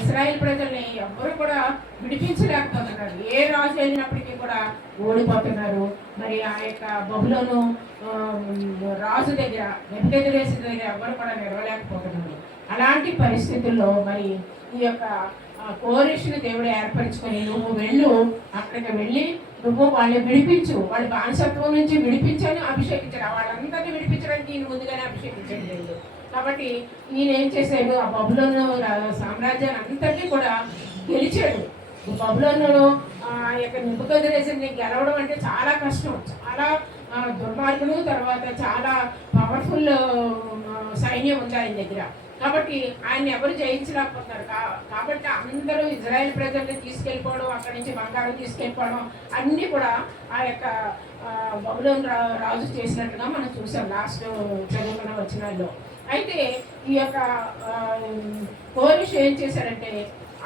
ఇశ్రాయేల్ ప్రజల్ని ఎవ్వరు కూడా విడిపించలేకపోతున్నారు. ఏ రాజు వెళ్ళినప్పటికీ కూడా ఓడిపోతున్నారు. మరి ఆ యొక్క బబులోను రాజు దగ్గర నెబుకద్నెజరు దగ్గర ఎవ్వరు కూడా నిలవలేకపోతున్నారు. అలాంటి పరిస్థితుల్లో మరి ఈ యొక్క కోరెషుని దేవుడు ఏర్పరచుకొని, నువ్వు వెళ్ళు, అక్కడికి వెళ్ళి నువ్వు వాళ్ళని విడిపించు, వాళ్ళ బానిసత్వం నుంచి విడిపించని అభిషేకించాడు. వాళ్ళందరినీ విడిపించడానికి ఈయన ముందుగానే అభిషేకించాడు దేవుడు. కాబట్టి ఈయన ఏం చేశాడు, ఆ బబులోను సామ్రాజ్యాన్ని అంతటినీ కూడా గెలిచాడు. బబులోను ఆ యొక్క నెబుకద్నెజరుని గెలవడం అంటే చాలా కష్టం, చాలా దుర్మార్గులు, తర్వాత చాలా పవర్ఫుల్ సైన్యం ఉంది ఆయన దగ్గర. కాబట్టి ఆయన ఎవరు జయించలేకపోతున్నారు. కాబట్టి అందరూ ఇజ్రాయెల్ ప్రజల్ని తీసుకెళ్ళిపోవడం, అక్కడి నుంచి బంగారం తీసుకెళ్ళిపోవడం అన్నీ కూడా ఆ యొక్క బబులోను రాజు చేసినట్టుగా మనం చూసాం లాస్ట్ చదువుకున్న వచనాల్లో. అయితే ఈ యొక్క కోరెషు ఏం చేశారంటే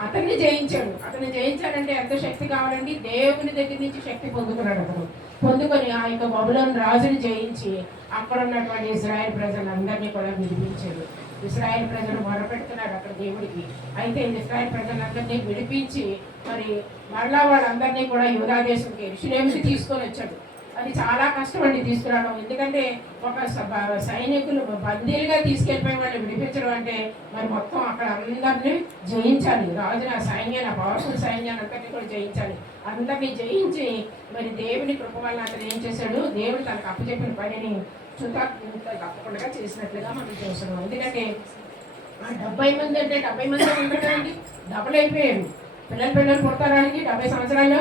అతన్ని జయించాడు. అతన్ని జయించాడంటే ఎంత శక్తి కావాలండి? దేవుని దగ్గర నుంచి శక్తి పొందుకున్నాడు. అతను పొందుకొని ఆ యొక్క బబులోను రాజుని జయించి అక్కడ ఉన్నటువంటి ఇజ్రాయెల్ ప్రజలందరినీ కూడా విడిపించాడు. ఇశ్రాయేల్ ప్రజలు మొరపెడుతున్నారు అక్కడ దేవుడికి. అయితే ఇశ్రాయేల్ ప్రజలందరినీ విడిపించి మరి మళ్ళా వాళ్ళందరినీ కూడా యూదా దేశంకి యెరూషలేముకి తీసుకొని వచ్చాడు. అది చాలా కష్టం అండి తీసుకురావడం. ఎందుకంటే ఒక సైనికులు బందీలుగా తీసుకెళ్ళిపోయి వాళ్ళు విడిపించడం అంటే మరి మొత్తం అక్కడ అందరినీ జయించాలి. రాజుని ఆ సైన్యాన్ని, ఆ పవర్ఫుల్ సైన్యాన్ని అంతటినీ కూడా జయించాలి. అందరినీ జయించి మరి దేవుని కృప వల్ల అతను ఏం చేశాడు, దేవుడు తనకు అప్పచెప్పిన పనిని తప్పకుండా చేసినట్లుగా మనం చూస్తున్నాం. ఎందుకంటే 70 మంది అంటే 70 మంది ఉంటారు కదండి, డబుల్ అయిపోయారు. పిల్లలు పుడతారానికి 70 సంవత్సరాలు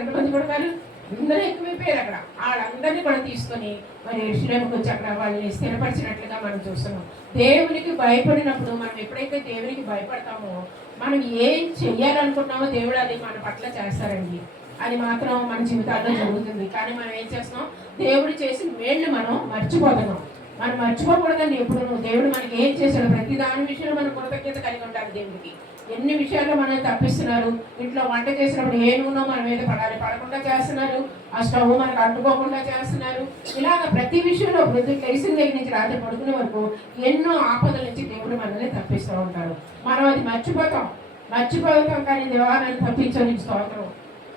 ఎంతమంది పుడతారు? అందరూ ఎక్కువైపోయారు. అక్కడ వాళ్ళందరినీ కూడా తీసుకొని మరి యెరూషలేముకి వచ్చి అక్కడ వాళ్ళని స్థిరపరిచినట్లుగా మనం చూస్తున్నాం. దేవునికి భయపడినప్పుడు, మనం ఎప్పుడైతే దేవునికి భయపడతామో, మనం ఏం చెయ్యాలనుకుంటున్నామో దేవుడు అది మన పట్ల చేస్తారండి. అది మాత్రం మన జీవితాల్లో జరుగుతుంది. కానీ మనం ఏం చేస్తున్నాం, దేవుడు చేసిన మేళ్ళు మనం మర్చిపోతున్నాం. మనం మర్చిపోకూడదండి ఎప్పుడు. దేవుడు మనకి ఏం చేశాడు, ప్రతి దాని విషయంలో మనం కృతజ్ఞత కలిగి ఉండాలి దేవుడికి. ఎన్ని విషయాల్లో మనం తప్పిస్తున్నారు. ఇంట్లో వంట చేసినప్పుడు ఏ నూనె మన మీద పడకుండా చేస్తున్నారు, ఆ స్టవ్ మనకు అంటుకోకుండా చేస్తున్నారు. ఇలాగ ప్రతి విషయంలో వృద్ధి తెలిసిన దగ్గర నుంచి రాత్రి పడుకునే వరకు ఎన్నో ఆపదల నుంచి దేవుడు మనల్ని తప్పిస్తూ ఉంటారు. మనం అది మర్చిపోతాం. కానీ దేవాన్ని తప్పించని స్తోత్రం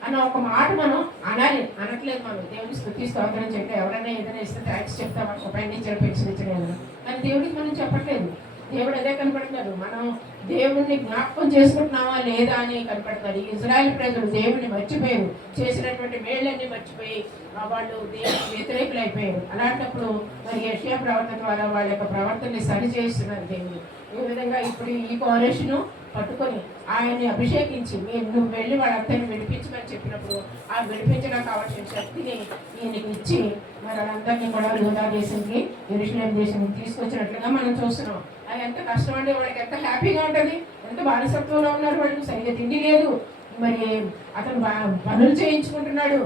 అన్న ఒక మాట మనం అనాలి. అనట్లేదు. మనం దేవుని స్తుతి స్తోత్రం చెప్తే ఎవరైనా ఏదైనా ఇస్తే థ్యాంక్స్ చెప్తాం, మనకు ఉపయోగించారు, పెన్షన్ ఇచ్చలేదు. కానీ దేవుడికి మనం చెప్పట్లేదు. దేవుడు అదే కనపడుతున్నాడు. మనం దేవుడిని జ్ఞాపకం చేసుకుంటున్నామా లేదా అని కనపడుతున్నాడు. ఇజ్రాయెల్ ప్రజలు దేవుడిని మర్చిపోయారు, చేసినటువంటి మేళ్ళన్నీ మర్చిపోయి వాళ్ళు దేవుడికి వ్యతిరేకులు అయిపోయారు. అలాంటప్పుడు మరి యెషయా ప్రవర్తన ద్వారా వాళ్ళ యొక్క ప్రవర్తనని సరి చేస్తున్నారు దేవుడు. ఈ విధంగా ఇప్పుడు ఈ కోరెషును పట్టుకొని ఆయన్ని అభిషేకించి నువ్వు వెళ్ళి వాళ్ళందరినీ విడిపించమని చెప్పినప్పుడు ఆ విడిపించడానికి కావాల్సిన శక్తిని ఈయనకి ఇచ్చి మరి వాళ్ళందరినీ కూడా యూదా దేశంకి, యెరూషలేము దేశానికి తీసుకొచ్చినట్లుగా మనం చూస్తున్నాం. అది ఎంత కష్టం అండి. వాళ్ళకి ఎంత హ్యాపీగా ఉంటుంది, ఎంత బానిసత్వంలో ఉన్నారు. వాళ్ళకి సరిగ్గా తిండి లేదు, మరి అతను పనులు చేయించుకుంటున్నాడు.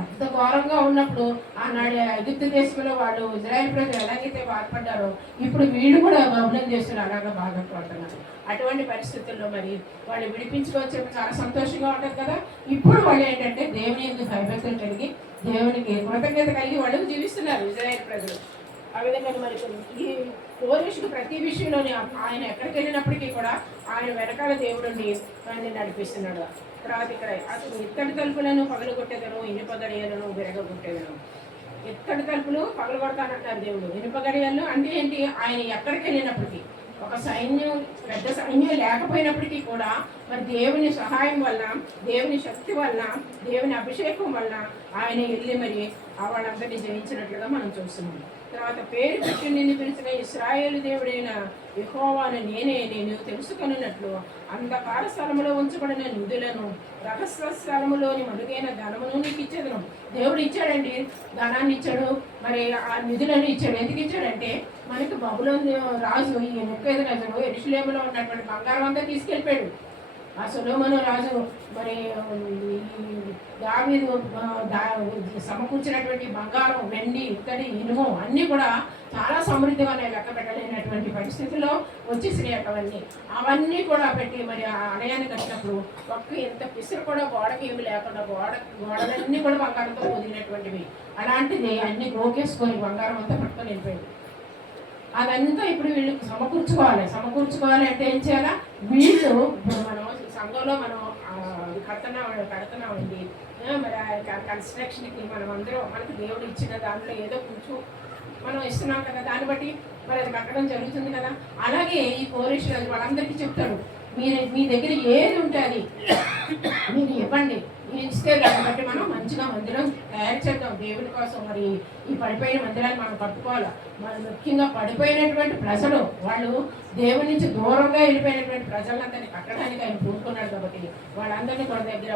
అంత ఘోరంగా ఉన్నప్పుడు ఆనాడు ఐగుప్తు దేశంలో వాళ్ళు ఇజ్రాయెల్ ప్రజలు ఎలాగైతే బాధపడ్డారో ఇప్పుడు వీళ్ళు కూడా బబులోను దేశంలో అలాగా బాధపడుతున్నారు. అటువంటి పరిస్థితుల్లో మరి వాళ్ళు విడిపించుకోవచ్చే చాలా సంతోషంగా ఉంటుంది కదా. ఇప్పుడు వాళ్ళు ఏంటంటే దేవుని యందు భయభక్తులు కలిగి, దేవునికి కృతజ్ఞత కలిగి వాళ్ళు జీవిస్తున్నారు ఇజ్రాయెల్ ప్రజలు. ఆ విధంగా మరి ఈ కోరెషుకు ప్రతి విషయంలోని ఆయన ఎక్కడికి వెళ్ళినప్పటికీ కూడా ఆయన వెనకాల దేవుడిని ఆయన్ని నడిపిస్తున్నాడు. తర్వాత ఇక్కడ అసలు ఇత్తడి తలుపులను పగలగొట్టేదను, ఇనుప గడియలను విరగొట్టేదను. ఇత్తడి తలుపులు పగలగొడతానంటారు దేవుడు. ఇనుప గడియలు అంటే ఏంటి? ఆయన ఎక్కడికి వెళ్ళినప్పటికీ, ఒక సైన్యం, పెద్ద సైన్యం లేకపోయినప్పటికీ కూడా మరి దేవుని సహాయం వల్ల, దేవుని శక్తి వల్ల, దేవుని అభిషేకం వల్ల ఆయన వెళ్ళి మరి వాళ్ళందరినీ జయించినట్లుగా మనం చూస్తున్నాం. తర్వాత పేరు పెట్టి నిన్ను పిలిచిన ఇశ్రాయేలు దేవుడైన యెహోవాను నేనే, నేను తెలుసుకొనున్నట్లు అంధకార స్థలములో ఉంచబడిన నిధులను, రహస్య స్థలములోని మరుగైన ధనమును నీకు ఇచ్చేదను. దేవుడు ఇచ్చాడండి, ధనాన్ని ఇచ్చాడు, మరి ఆ నిధులను ఇచ్చాడు. ఎందుకు ఇచ్చాడంటే మనకి బబులోను రాజు ఈ నెబుకద్నెజరు యెరూషలేములో ఉన్నటువంటి బంగారం అంతా తీసుకెళ్ళిపోయాడు. ఆ సొలొమోను రాజు మరి దావీదు సమకూర్చినటువంటి బంగారం, వెండి, ఇత్తడి, ఇనుము అన్నీ కూడా చాలా సమృద్ధిగా లెక్క పెట్టలేనటువంటి పరిస్థితుల్లో వచ్చేసినాయి. అవన్నీ కూడా పెట్టి మరి ఆ ఆలయాన్ని కట్టినప్పుడు ఒక్క ఎంత పిసురు కూడా గోడకి ఏమి లేకుండా గోడలన్నీ కూడా బంగారంతో పొదిగినటువంటివి. అలాంటిది అన్ని గోకేసుకొని బంగారం అంతా పట్టుకొని వెళ్ళిపోయింది. అదంతా ఇప్పుడు వీళ్ళు సమకూర్చుకోవాలి అంటే ఏం చేయాలా? వీళ్ళు ఇప్పుడు మనం సంఘంలో మనం కడుతున్నామండి. మరి ఆ కన్స్ట్రక్షన్కి మనం అందరం మనకి దేవుడు ఇచ్చిన దాంట్లో ఏదో కొంచెం మనం ఇస్తున్నాం కదా, దాన్ని బట్టి మరి అది కట్టడం జరుగుతుంది కదా. అలాగే ఈ కోరేశ్వరు వాళ్ళందరికీ చెప్తాడు, మీ దగ్గర ఏది ఉంటే అది మీరు ఇవ్వండి, మీరు ఇస్తే దాన్ని బట్టి మనం మంచిగా మందిరం తయారు చేద్దాం దేవుని కోసం. మరి ఈ పడిపోయిన మందిరాన్ని మనం కట్టుకోవాలి. మనం ముఖ్యంగా పడిపోయినటువంటి ప్రజలు, వాళ్ళు దేవుని నుంచి దూరంగా వెళ్ళిపోయినటువంటి ప్రజలందరినీ కట్టడానికి ఆయన పూనుకున్నాడు. కాబట్టి వాళ్ళందరినీ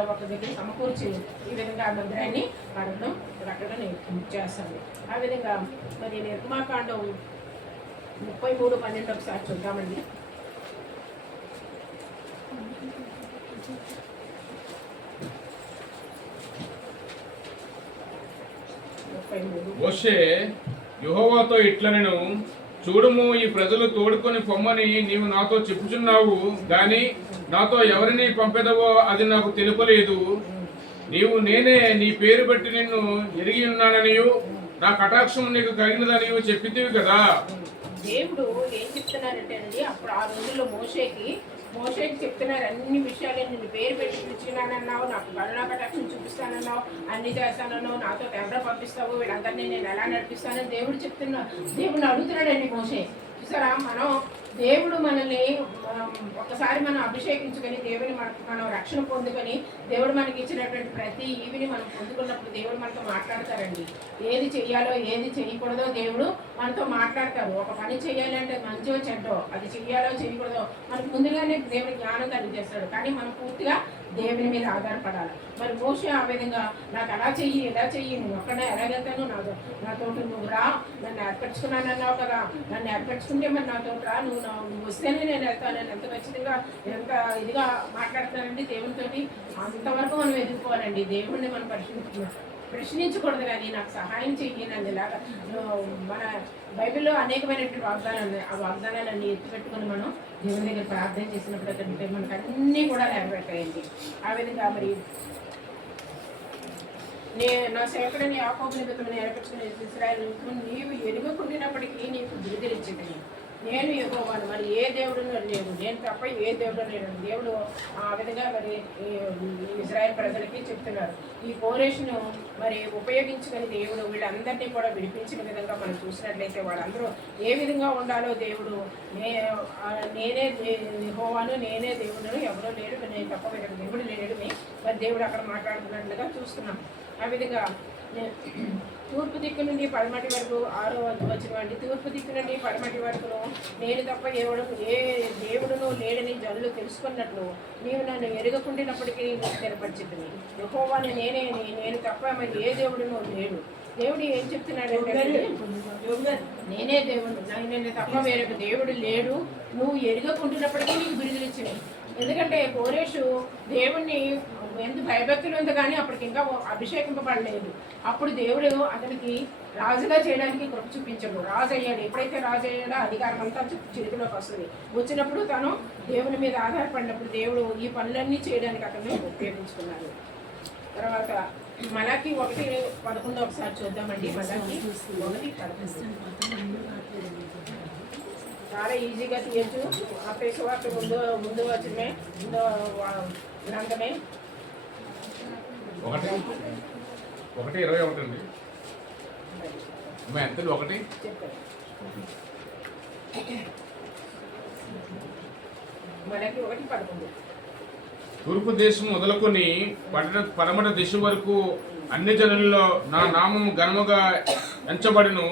ఒక దగ్గర సమకూర్చి ఈ విధంగా మందిరాన్ని కట్టడం చేస్తాను. ఆ విధంగా మరి నిర్గమాకాండం 33:12 ఒకసారి చూద్దామండి. మోషే యెహోవాతో ఇట్లనెను, చూడుము, ఈ ప్రజలు తోడుకొని పొమ్మని నీవు నాతో చెప్పుచున్నావు గాని నాతో ఎవరిని పంపెదవో అది నాకు తెలుపలేదు. నీవు నేనే నీ పేరు బట్టి నిన్ను ఎరిగి ఉన్నాననియు నా కటాక్షం నీకు కలిగినదనియు చెప్పితివి కదా. దేవుడు ఏం చెప్తున్నారంటే అండి, అప్పుడు ఆ రోజుల్లో మోషేకి చెప్తున్నారు అన్ని విషయాలు. నేను పేరు పెట్టి పిలిచినానన్నావు, నాకు కరుణా కటాక్షం చూపిస్తానన్నావు, అన్ని చేస్తానన్నావు, నాతో ఎవరో పంపిస్తావు, వీళ్ళందరినీ నేను ఎలా నడిపిస్తానని దేవుడిని అడుగుతున్నాడండి మోషే. చూసారా, దేవుడు మనల్ని ఒకసారి మనం అభిషేకించుకొని దేవుని మనం రక్షణ పొందుకొని దేవుడు మనకి ఇచ్చినటువంటి ప్రతి ఈవిని మనం పొందుకున్నప్పుడు దేవుడు మనతో మాట్లాడతారండి. ఏది చెయ్యాలో ఏది చేయకూడదో దేవుడు మనతో మాట్లాడతారు. ఒక పని చేయాలంటే మంచో చెడ్డో, అది చెయ్యాలో చేయకూడదో మనకు ముందుగానే దేవుడు జ్ఞానం కలిగజేస్తాడు. కానీ మనం పూర్తిగా దేవుని మీద ఆధారపడాలి. మరి మోషే ఆ విధంగా నాకు అలా చెయ్యి ఎలా చెయ్యి, నువ్వు ఒక్కడే ఎలాగెళ్తాను, నాతో నువ్వు రా, నన్ను ఏర్పరచుకున్నాను అన్నావు కదా, నన్ను ఏర్పరచుకుంటే మరి నాతో రా, నువ్వు వస్తేనే నేను వెళ్తాను. ఎంత ఖచ్చితంగా ఎంత ఇదిగా మాట్లాడతానండి దేవునితోటి. అంతవరకు మనం ఎదుర్కోవాలండి. దేవుణ్ణి మనం ప్రశ్నించకూడదు. కానీ నాకు సహాయం చెయ్యి, నన్ను ఇలాగా మన బైబిల్లో అనేకమైనటువంటి వాగ్దానాలు ఉన్నాయి. ఆ వాగ్దానాలన్నీ ఎత్తిపెట్టుకుని మనం దేవుని దగ్గర ప్రార్థన చేసినప్పుడు అంటే మనకు అన్నీ కూడా నెరవేర్తాయండి. ఆ విధంగా మరి నా సేవకుడిని యాకోబు నిమిత్తమని ఏర్పరచుకునే ఇశ్రాయేలు నీవు ఎరుగకుండినప్పటికీ నీకు బిరుదులిచ్చింది. నేను యెహోవాను, మరి ఏ దేవుడు లేడు, నేను తప్ప ఏ దేవుడు లేడు. దేవుడు ఆ విధంగా మరి ఇజ్రాయెల్ ప్రజలకి చెప్తున్నారు. ఈ కోరేషను మరి ఉపయోగించుకుని దేవుడు వీళ్ళందరినీ కూడా విడిపించిన విధంగా మనం చూసినట్లయితే వాళ్ళందరూ ఏ విధంగా ఉండాలో దేవుడు నేనే యెహోవాను, నేనే దేవుడును, ఎవరో లేడు, నేను తప్ప దేవుడు లేడు మరి దేవుడు అక్కడ మాట్లాడుతున్నట్లుగా చూస్తున్నాం. ఆ విధంగా తూర్పు దిక్కు నుండి పడమటి వరకు 6వ వచనం. తూర్పు దిక్కు నుండి పడమటి వరకును నేను తప్ప ఏ దేవుడును లేడని జనులు తెలుసుకున్నట్లు నీవు నన్ను ఎరగకుండినప్పటికీ నీకు తెరపరిచింది. యెహోవాను నేనే, నేను తప్ప మరి ఏ దేవుడును లేడు. దేవుడు ఏం చెప్తున్నాడంటే నేనే దేవుడు, నేను తప్ప వేరొక దేవుడు లేడు, నువ్వు ఎరగకుంటున్నప్పటికీ నీకు బిరుదులిచ్చినాయి. ఎందుకంటే కోరేషు దేవుణ్ణి ఎంత భయభక్తులు ఉంది కానీ అప్పటికి ఇంకా అభిషేకింపబడలేదు. అప్పుడు దేవుడు అతనికి రాజుగా చేయడానికి కృప చూపించడు. రాజు అయ్యాడు. ఎప్పుడైతే రాజు అయ్యాడో అధికారం అంతా చేతిలోకి వస్తుంది. వచ్చినప్పుడు తను దేవుని మీద ఆధారపడినప్పుడు దేవుడు ఈ పనులన్నీ చేయడానికి అతన్ని ఉపయోగించుకున్నాడు. తర్వాత మలాకి 1:11 ఒకసారి చూద్దామండి. మలాకి 1:11 చాలా ఈజీగా తీయచ్చు. ఆ పేసువార్త ముందు వచ్చినే ముందు గ్రంథమే 1:21 అండి. ఎంత 1 మనకి 1:11 తూర్పు దేశం మొదలుకొని పడమట దిశ వరకు అన్ని జనుల్లో నా నామము ఘనముగా ఎంచబడిను.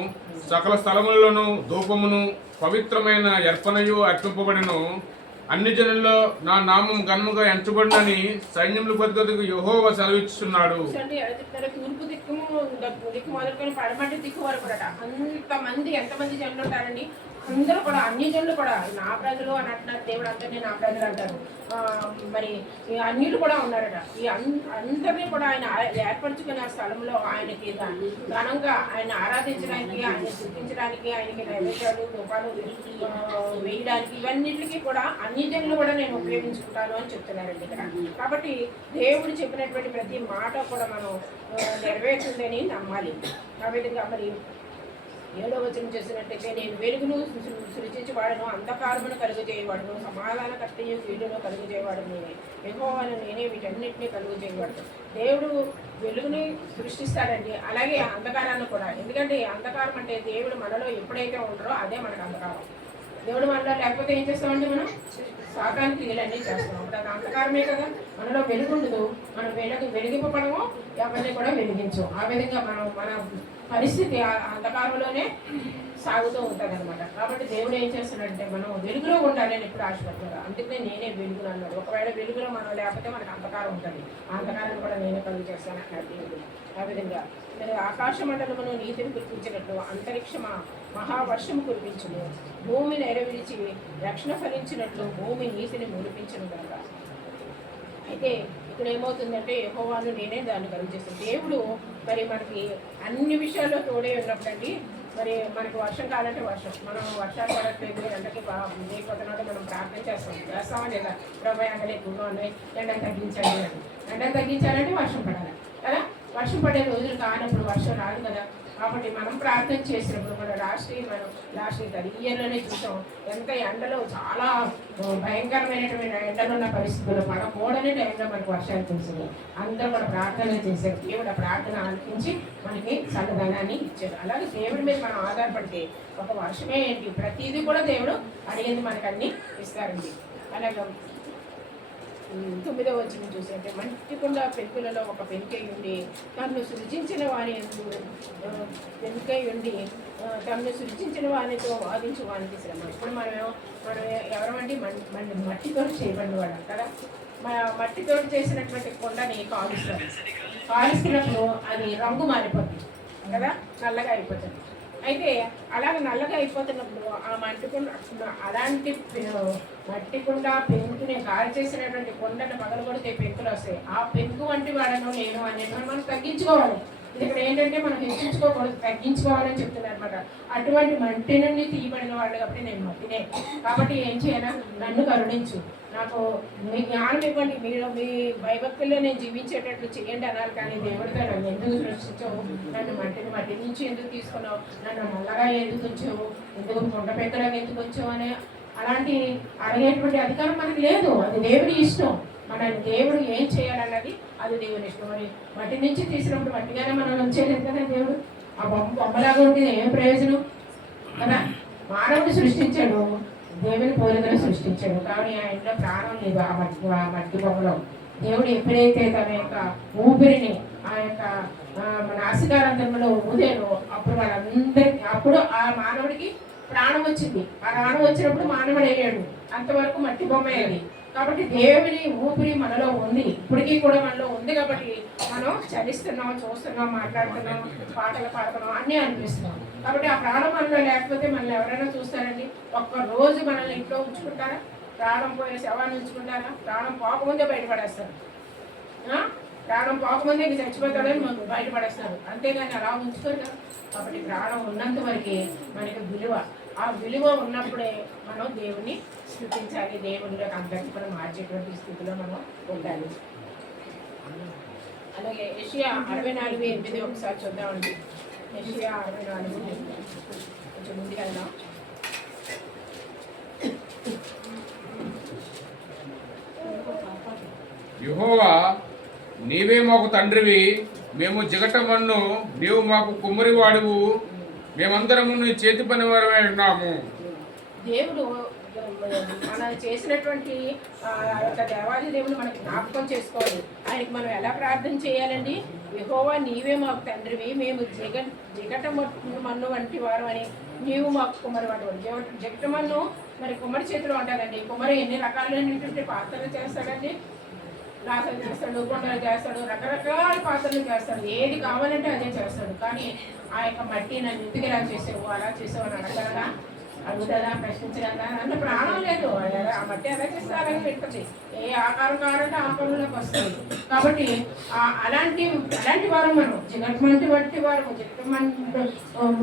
సకల స్థలములలోనూ ధూపమును పవిత్రమైన అర్పణయు అర్పింపబడిను. అన్ని జనుల్లో నా నామం ఘనముగా ఎంచబడినని సైన్యములు బతుకు యెహోవా సెలవిస్తున్నాడు. తూర్పు దిక్కు మొదలుకొని పడమటి దిక్కు వరకు ఎంతమంది జనులు ఉంటారండి? అందరూ కూడా అన్ని జనులు కూడా నా ప్రజలు అని అంటున్నారు. దేవుడు అందరినీ నా ప్రజలు అంటారు. మరి ఈ అన్యులు కూడా ఉన్నారట. ఈ అందరినీ కూడా ఆయన ఏర్పరచుకునే ఆ స్థలంలో ఆయనకి ఘనంగా ఆయన ఆరాధించడానికి, ఆయన స్థుతించడానికి, ఆయనకి నైవేద్యాలు రూపాలు వేయడానికి, ఇవన్నిటికీ కూడా అన్ని జనులు కూడా నేను ఉపయోగించుకుంటాను అని చెప్తున్నారండి ఇక్కడ. కాబట్టి దేవుడు చెప్పినటువంటి ప్రతి మాట కూడా మనం నెరవేరుతుందని నమ్మాలి. ఆ విధంగా మరి 7వ వచనం చేసినట్టయితే నేను వెలుగును సృజించేవాడును, అంధకారమును కలుగజేయవాడును, సమాధానకర్తయు కీడును కలుగజేయవాడు నేనే, యెహోవాను నేనే వీటన్నిటినీ కలుగజేయవాడు. దేవుడు వెలుగుని సృష్టిస్తాడండి, అలాగే అంధకారాన్ని కూడా. ఎందుకంటే అంధకారం అంటే దేవుడు మనలో ఎప్పుడైతే ఉంటారో అదే మనకు అంధకారం. దేవుడు మనలో లేకపోతే ఏం చేస్తామండి, మనం సాతానికి క్రియలన్నీ చేస్తాం. అది అంధకారమే కదా. మనలో వెలుగు ఉండదు, మనం వెలిగింపబడము, ఎవరిని కూడా వెలిగించం. ఆ విధంగా మన పరిస్థితి అంధకారంలోనే సాగుతూ ఉంటుంది అనమాట. కాబట్టి దేవుడు ఏం చేస్తున్నాడంటే మనం వెలుగులో ఉండాలని ఎప్పుడు ఆశపడతారు. అందుకనే నేనే వెలుగును అన్నాడు. ఒకవేళ వెలుగులో మనం లేకపోతే మనకు అంధకారం ఉంటుంది, ఆ అంధకారం కూడా నేనే కలుగు చేస్తాను అన్నాడు దేవుడు. ఆ విధంగా మరి ఆకాశ మండలమును నీతిని కురిపించినట్లు అంతరిక్ష మహావర్షము కురిపించును, భూమి నెరవేర్చి రక్షణ ఫలించినట్లు భూమి నీతిని మురిపించను కనుక. అయితే ఇక్కడ ఏమవుతుందంటే యెహోవాను నేనే దాన్ని కలుగు చేస్తాను. దేవుడు మరి మనకి అన్ని విషయాల్లో తోడే ఉన్నప్పుడండి. మరి మనకు వర్షం కావాలంటే మనం వర్షాలు పడట్లేదు, ఎండకి లేకపోతున్నాడు, మనం ప్రార్థన చేస్తామని లేదా ప్రభావ ఎండలు ఎక్కువగా ఉన్నాయి, ఎండలు తగ్గించండి అని. ఎండలు తగ్గించాలంటే వర్షం పడాలి కదా. వర్షం పడే రోజులు కానప్పుడు వర్షం రాదు కదా. కాబట్టి మనం ప్రార్థన చేసినప్పుడు మన లాస్ట్ ఇయర్ ఇయర్లోనే చూసాం, ఎంత ఎండలో చాలా భయంకరమైనటువంటి ఎండలున్న పరిస్థితుల్లో పడకూడని టైంలో మనకు వర్షాలు కురిసింది. అందరూ కూడా ప్రార్థన చేశారు. దేవుడు ఆ ప్రార్థన ఆలకించి మనకి చల్లదనాన్ని ఇచ్చారు. అలాగే దేవుడి మీద మనం ఆధారపడితే ఒక వర్షమే ఏంటి, ప్రతిదీ కూడా దేవుడు అడిగింది మనకు అన్ని ఇస్తారండి. అలాగే 9వ వచనం చూసినట్టే మట్టికుండా పెంకులలో ఒక పెంకై ఉండి తనను సృజించిన వారి పెంకై ఉండి తనను సృజించిన వారితో వాదించు వానికి శ్రమ. ఇప్పుడు మనం ఎవరమంటే మట్టితో చేయబడిన వాడు కదా. మట్టితో చేసినటువంటి కొండని కాలుస్తున్నప్పుడు అది రంగు మారిపోతుంది కదా, నల్లగా అయిపోతుంది. అయితే అలాగ నల్లగా అయిపోతున్నప్పుడు ఆ అలాంటి మట్టికుండా పెంకుని గాలి చేసినటువంటి కొండను పగలగొడితే పెంకులు వస్తాయి. ఆ పెంకు వంటి వాడను నేను అనేటువంటి మనం తగ్గించుకోవాలి. ఇక్కడ ఏంటంటే మనం హెచ్చించుకోకూడదు, తగ్గించుకోవాలని చెప్తున్నారు అనమాట. అటువంటి మట్టి నుండి తీయబడిన వాళ్ళు కాబట్టి నేను మట్టినే. కాబట్టి ఏం చేయాలా, నన్ను కరుణించు, నాకు మీ జ్ఞానం ఇవ్వండి, మీరు మీ భయభక్తుల్లో నేను జీవించేటట్లు చేయండి అన్నారు. కానీ దేవుడితో నన్ను ఎందుకు సృష్టించావు, నన్ను మట్టి నుంచి ఎందుకు తీసుకున్నావు, నన్ను నల్లగా ఎందుకు ఉంచావు, ఎందుకు కొండ పెద్దలాగా ఎందుకు వచ్చావు అని అలాంటి అడిగేటువంటి అధికారం మనకు లేదు. అది దేవుడి ఇష్టం. మన దేవుడు ఏం చేయాలన్నది అది దేవుని ఇష్టం. మరి మట్టి నుంచి తీసినప్పుడు మట్టిగానే మనం ఉంచేది కదా దేవుడు. ఆ బొమ్మలాగా ఉంటుంది, ఏం ప్రయోజనం కదా. మానవుడు సృష్టించాడు, దేవుని పోలికను సృష్టించాడు, కానీ ఆయనలో ప్రాణం లేదు. ఆ మట్టి బొమ్మలో దేవుడు ఎప్పుడైతే తన యొక్క ఊపిరిని ఆ యొక్క నాసికారంధ్రంలో ఊదేనో అప్పుడు ఆ మానవుడికి ప్రాణం వచ్చింది. ఆ ప్రాణం వచ్చినప్పుడు మానవుడు అయ్యాడు. అంతవరకు మట్టి బొమ్మ అయ్యేది. కాబట్టి దేవుని ఊపిరి మనలో ఉంది, ఇప్పటికీ కూడా మనలో ఉంది. కాబట్టి మనం చలిస్తున్నాం, చూస్తున్నాం, మాట్లాడుతున్నాం, పాటలు పాడుతున్నాం, అన్నీ అనిపిస్తున్నాం. కాబట్టి ఆ ప్రాణం మనలో లేకపోతే మనల్ని ఎవరైనా చూస్తారండి? ఒక్కరోజు మనల్ని ఇంట్లో ఉంచుకుంటారా? ప్రాణం పోయే శవాన్ని ఉంచుకుంటారా? ప్రాణం పోకముందే బయటపడేస్తారు. ప్రాణం పోకముందే ఇంక చచ్చిపోతాడని మనకు బయటపడేస్తారు, అంతేగాని అలా ఉంచుకోరు కదా. కాబట్టి ప్రాణం ఉన్నంత వరకే మనకి విలువ. ఆ విలువ ఉన్నప్పుడే మనం దేవుణ్ణి స్థుతించాలి. దేవుడిలోకి అందరికీ కూడా మార్చేటువంటి స్థితిలో మనం ఉండాలి. అలాగే యెషయా 64:8 ఒకసారి చూద్దామండి. యెషయా 64:8 కొంచెం ముందుకు వెళ్దాం. యెహోవా, నీవే మాకు తండ్రివి, మేము జిగటమన్ను, నీవు మాకు కుమ్మరివాడువు, మేమందరము నీ చేతి పని వారమై ఉన్నాము. దేవుడు మనం చేసినటువంటి దేవాది దేవుడు మనకి జ్ఞాపకం చేసుకోవాలి. ఆయనకి మనం ఎలా ప్రార్థన చేయాలండి? యెహోవా, నీవే మాకు తండ్రివి, మేము జిగటమన్ను వంటి వారు అని, నీవు మాకు కుమ్మరి వాడు. జిగటమన్ను మరి కుమ్మరి చేతిలో ఉంటుందండి. కుమ్మరి ఎన్ని రకాలైనటువంటి పాత్రలు చేస్తాడండి. గ్లాసులు చేస్తాడు, కొండలు చేస్తాడు, రకరకాల పాత్రలు చేస్తాడు, ఏది కావాలంటే అదే చేస్తాడు. కానీ ఆ యొక్క మట్టి నన్ను ఎందుకు ఇలా చేసావు, అలా చేసావు అని అడగలగా, అడుగుతుందా, ప్రశ్నించగలరా? అంటే ప్రాణం లేదు. ఆ మట్టి ఎలా చేస్తే అలాగే పెట్టదు. ఏ ఆకారం కావాలంటే ఆకారంలోకి వస్తుంది. కాబట్టి అలాంటి వారు మనం జిగట్మంటి వంటి వారు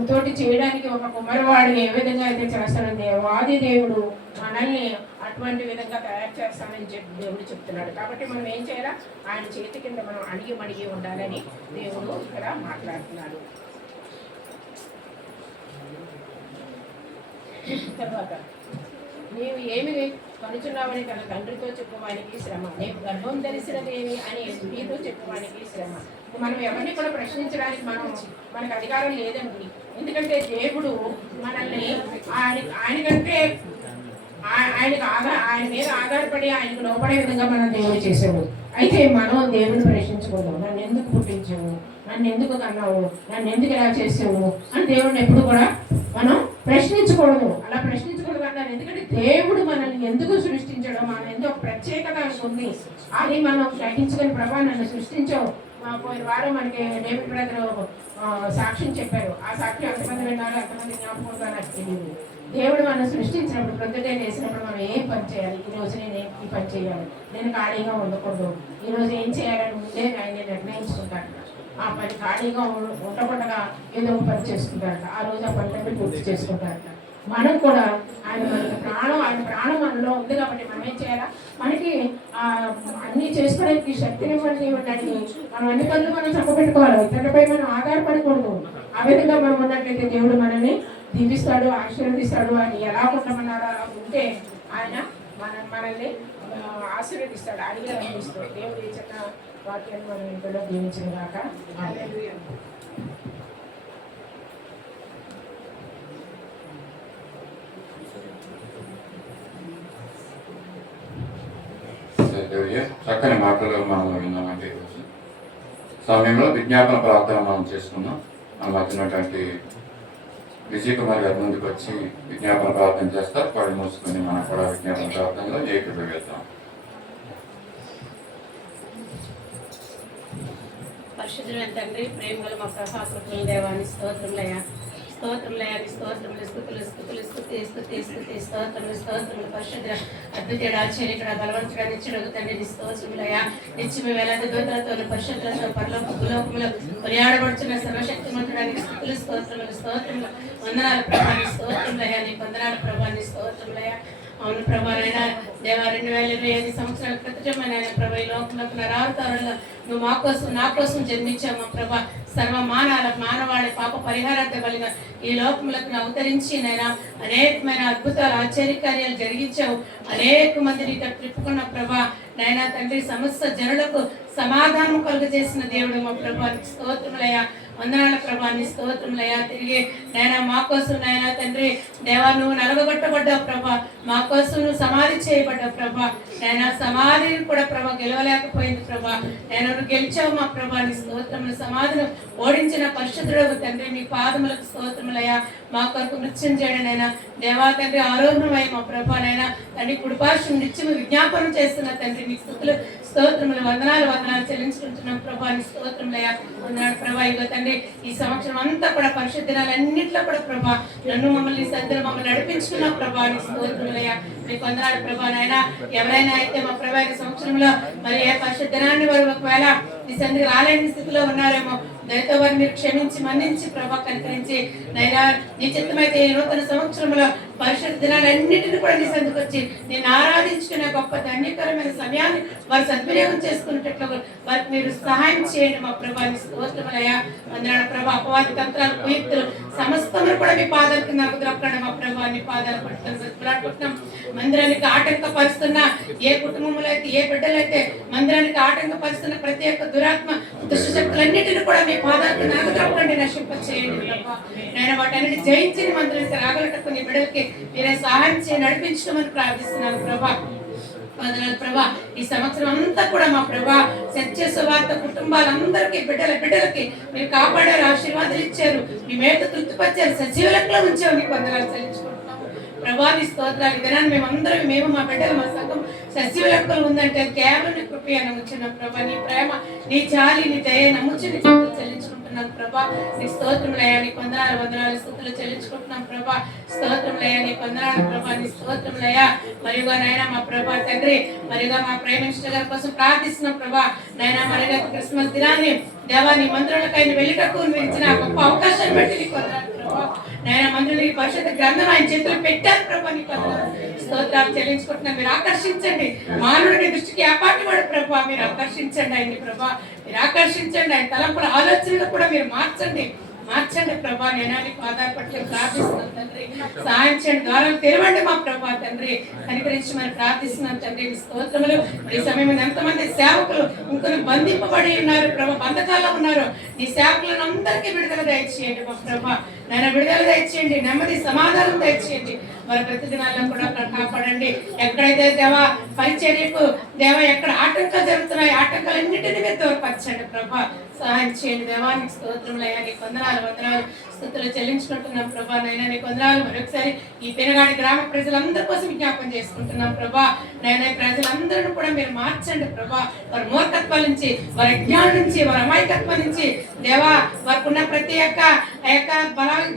తోటి చేయడానికి ఒక కుమ్మరివాడు ఏ విధంగా అయితే చేస్తాడో దేవాది దేవుడు మనల్ని అటువంటి విధంగా తయారు చేస్తానని చెప్పి దేవుడు చెప్తున్నాడు. కాబట్టి మనం ఏం చేయాలా? ఆయన చేతి కింద మనం అణిగి ఉండాలని దేవుడు ఇక్కడ మాట్లాడుతున్నాడు. తర్వాత నీవు ఏమి కనుచున్నావని తన తండ్రితో చెప్పవానికి శ్రమ, నీకు గర్భం తెలిసినదేమి అని నీతో చెప్పవానికి శ్రమ. మనం ఎవరిని కూడా ప్రశ్నించడానికి మనకు అధికారం లేదండి. ఎందుకంటే దేవుడు మనల్ని ఆయనకంటే ఆయన మీద ఆధారపడి ఆయనకు లోపడే విధంగా మనం దేవుడు చేసాడు. అయితే మనం దేవుడిని ప్రశ్నించకూడదు. నన్ను ఎందుకు పుట్టించావు, నన్ను ఎందుకు కన్నావు, నన్ను ఎందుకు ఇలా చేసావు అని దేవుడిని ఎప్పుడు కూడా మనం ప్రశ్నించకూడదు. అలా ప్రశ్నించకూడదు అన్నారు. ఎందుకంటే దేవుడు మనల్ని ఎందుకు సృష్టించడం, మన ఎందుకు ప్రత్యేకత ఉంది అది మనం గ్రహించుకుని, ప్రభా నన్ను సృష్టించావు. పోయిన వారం మనకి డేవిడ్ బ్రదర్ సాక్ష్యం చెప్పారు. ఆ సాక్ష్యం ఎంతమంది విన్నారు, ఎంతమంది జ్ఞాపకంగా నాకు తెలియదు. దేవుడు మనం సృష్టించినప్పుడు ప్రొద్దుటే వేసినప్పుడు మనం ఏం పని చేయాలి, ఈరోజు నేను ఈ పని చేయాలి, నేను ఖాళీగా ఉండకూడదు, ఈరోజు ఏం చేయాలని ముందే ఆయన నిర్ణయించుకుంటాడు. ఆ పని ఖాళీగా ఉండకుండా ఏదో ఒక పని చేసుకుంటారట. ఆ రోజు ఆ పనులన్నీ పూర్తి చేసుకుంటారట. మనం కూడా ఆయన ప్రాణం మనలో ఉంది కాబట్టి మనం ఏం చేయాలా, మనకి అన్ని చేసుకోవడానికి శక్తిని ఇవ్వడానికి మనం అన్ని పనులు మనం చక్కబెట్టుకోవాలి. ఇతరులపై మనం ఆధారపడకూడదు. ఆ విధంగా మనం ఉన్నట్లయితే దేవుడు మనల్ని దీవిస్తాడు, ఆశీర్వదిస్తాడు. అని ఎలా ఉండమన్నారో అలా ఉంటే ఆయన మనల్ని ఆశీర్వదిస్తాడు, అడిగి అందిస్తాడు. దేవుడు ఈ చిన్న వాక్యాన్ని మనం ఇంట్లో దీవించిన కాక. చక్కని మాటలు మనం విన్నామంటే ఈరోజు సమయంలో విజ్ఞాపన ప్రార్థన మనం చేసుకున్నాం. మనం వచ్చినటువంటి విజయ్ కుమార్ గారి ముందుకు వచ్చి విజ్ఞాపన ప్రార్థన చేస్తారు. కళ్ళు మూసుకొని మనం కూడా విజ్ఞాపన ప్రార్థనలో ఏకీభవి వెళ్తాం. పరిశుద్ధులైన తండ్రి, ప్రేమలు మా ప్రభాకృతుల దేవాన్ని స్తోత్రములయ్యా, స్తోత్రములయ్యా, స్తోత్రములు, స్థుతులు స్థుతులు స్థుతి స్థుతి స్థుతి స్తోత్రములు స్తోత్రములు. పరిశుద్ధ అద్భుతుడు ఆశ్చర్యకుడు బలవంతుడు నిత్యుడు తండ్రి స్తోత్రములయ్యా. నిత్యము వేలాది దూతలతో పరిశుద్ధులతో పరలోక భూలోకములు కొనియాడబడుచున్న సర్వశక్తిమంతుడానికి స్థుతులు స్తోత్రములు స్తోత్రములు. వందనాలు ప్రభాని స్తోత్రములయ్యా, నీకు వందనాలు ప్రభాని స్తోత్రములయ్యా. అవును ప్రభా, అయినా దేవా 2025 సంవత్సరాల క్రితమైన ప్రభా ఈ లోకంలో నరావతారంలో నువ్వు మా కోసం నా కోసం జన్మించావు ప్రభా. సర్వ మానవాళి పాప పరిహారార్థ కలిగిన ఈ లోకములకు అవతరించి నైనా అనేకమైన అద్భుతాలు ఆశ్చర్యకార్యాలు జరిగించావు. అనేక మందిని ఇక్కడ తిప్పుకున్న ప్రభా నైనా తండ్రి సమస్త జనులకు సమాధానం కలుగజేసిన దేవుడు మా ప్రభానికి స్తోత్రములయ్యా. వందనాల ప్రభాని స్తోత్రములయ్యా. తిరిగి నైనా మా కోసం నైనా తండ్రి దేవా నువ్వు నలగొట్టబడ్డావు ప్రభా, మా కోసం నువ్వు సమాధి చేయబడ్డావు ప్రభా. నైనా సమాధిని కూడా ప్రభా గెలవలేకపోయింది ప్రభా. నేను నువ్వు గెలిచావు మా ప్రభాని స్తోత్రములు. సమాధిని ఓడించిన పరిశుద్ధుడు తండ్రి మీ పాదములకు స్తోత్రములయ్యా. మా కొరకు నృత్యం చేయడం నైనా దేవా తండ్రి ఆరోగ్యమై మా ప్రభానైనా తండ్రి కుడిపార్శ్వం నిత్యము విజ్ఞాపనం చేస్తున్న తండ్రి మీ స్తుతులు స్తోత్రములు వందనాలు చెల్లించుకుంటున్నాం ప్రభాని స్తోత్రములయ్యా. వందనాలు ప్రభా. ఇగో తండ్రి ఈ సంవత్సరం అంతా కూడా పరిశుద్ధ దినాలన్నింటిలో కూడా ప్రభా నన్ను మమ్మల్ని సద్దులు మమ్మల్ని నడిపించుకున్న ప్రభాని స్తోత్రములయ్యా. మీకు వందనాలు ప్రభా. నైనా ఎవరైనా అయితే మా ప్రభా ఈ సంవత్సరంలో మరి ఏ పరిశుద్ధ దినాన్ని వారు ఒకవేళ ఈ సందికి రాలేని స్థితిలో ఉన్నారేమో దయతో వారు మీరు క్షమించి మన్నించి ప్రభా కనికరించి నైనా నీ చిత్తమైతే ఈ నూతన సంవత్సరంలో పరిశుద్ధ దినాలన్నింటినీ కూడా నీ సందుకు వచ్చి నేను ఆరాధించుకునే గొప్ప ధన్యకరమైన సమయాన్ని వారు సద్వినియోగం చేసుకునేటట్లు వారికి మీరు సహాయం చేయండి మా ప్రభాని స్తోత్రములయ్యా. వందనాలు ప్రభా. అపవాది తంత్రాలు కుయుక్తులు సమస్తమును కూడా మీ పాదాలకి నాకు ద్రొక్కండి మా ప్రభాని పాదాలు పట్టుకున్నాం. మందిరానికి ఆటంకపరుస్తున్న ఏ కుటుంబంలో అయితే ఏ బిడ్డలైతే మందిరానికి ఆటంకపరుస్తున్న ప్రతి ఒక్క దురాత్మ దుష్టశక్తులన్నిటిని కూడా మీ పాదాలకి నాకు ద్రొక్కండి, నశింప చేయండి ప్రభా. నేను వాటన్నిటి జయించి మందిరానికి రాగలటకు నీ బిడ్డలకి మీరే సహాయం చేసి నడిపించమని ప్రార్థిస్తున్నాను ప్రభా. వందనాలు ప్రభా. ఈ సంవత్సరం అంతా కూడా మా ప్రభా సత్య సువార్త కుటుంబాలందరికీ బిడ్డలకి మీరు కాపాడారు, ఆశీర్వాదాలు ఇచ్చారు, మీ మేత తృప్తిపరిచారు, సజీవులకులో ఉంచావు. నీకు వందనాలు చెల్లించుకుంటున్నాము ప్రభా. నీ స్తోత్రాలు. దినాన్ని మేమందరం మేము మా బిడ్డలు మా సంఘం సజీవులకులు ఉందంటే కేవలం నీ కృప నమ్ముచున్నాం ప్రభా. నీ ప్రేమ నీ జాలి నీ దయ నమ్ముచు నీ స్తుతులు చెల్లించుకుంటున్నాం ప్రభా. నీ స్తోత్రములయ్యా. నీ వందనాలు స్తుతులు చెల్లించుకుంటున్నాం ప్రభా. స్తోత్రములయ్యా. నీ వందనాలు ప్రభా. నీ స్తోత్రములయ్యా. మరిగా నైనా మా ప్రభా తండ్రి మరిగా మా ప్రేమించిన గారి కోసం ప్రార్థిస్తున్నాం ప్రభా. నైనా మరిగా క్రిస్మస్ దినాన్ని దేవా నీ మందిరాలకు ఆయన వెళ్ళటకు మీరు ఇచ్చిన గొప్ప అవకాశాన్ని బట్టి నీకు వందనాలు ప్రభా. నైనా మందిరానికి పరిశుద్ధ గ్రంథం ఆయన చేతులు పెట్టారు ప్రభా. నీకు వందనాలు స్తోత్రాలు చెల్లించుకుంటున్నాం. మీరు ఆకర్షించండి మానవుడి దృష్టికి అపాటి వాడు ప్రభా. మీరు ఆకర్షించండి ఆయన్ని ప్రభా. మీరు ఆకర్షించండి ఆయన తలంపుల ఆలోచనలు కూడా మీరు మార్చండి మార్చండి ప్రభా. నేను నీకు ఆధార పట్టుకొని ప్రార్థిస్తున్నాను తండ్రి. సహాయం చేయండి, ద్వారాలు తెరవండి మా ప్రభా తండ్రి. కనికరించి మరి ప్రార్థిస్తున్నాం తండ్రి. నీ స్తోత్రములు. ఈ సమయం ఎంతమంది సేవకులు ఇంకొన్ని బంధింపబడి ఉన్నారు ప్రభా, బంధకాల్లో ఉన్నారు. నీ సేవకులను అందరికీ విడుదల దయచేయండి మా ప్రభా. నేను విడుదల దయచేయండి, నెమ్మది సమాధానం దయచేయండి. వారి ప్రతి దినాల్లో కూడా కాపాడండి. ఎక్కడైతే దేవా పరిచర్యకు దేవా ఎక్కడ ఆటంకాలు జరుగుతున్నాయి, ఆటంకాలన్నింటినీ మీరు తోడ్పరచండి ప్రభా. సహాయం చేయండి దేవానికి స్తోత్రములయ్యా. నీకు వందనాలు స్తుతులు చెల్లించుకుంటున్నాం ప్రభా. నైనా నీకు వందనాలు. మరొకసారి ఈ పెనగాడి గ్రామ ప్రజలందరి కోసం విజ్ఞాపన చేసుకుంటున్నాం ప్రభా. నైనా ప్రజలందరూ కూడా మీరు మార్చండి ప్రభా. వారి మూర్ఖత్వం నుంచి, వారి జ్ఞానం నుంచి, వారి అమాయకత్వం నుంచి దేవా వారికి ఉన్న ప్రతి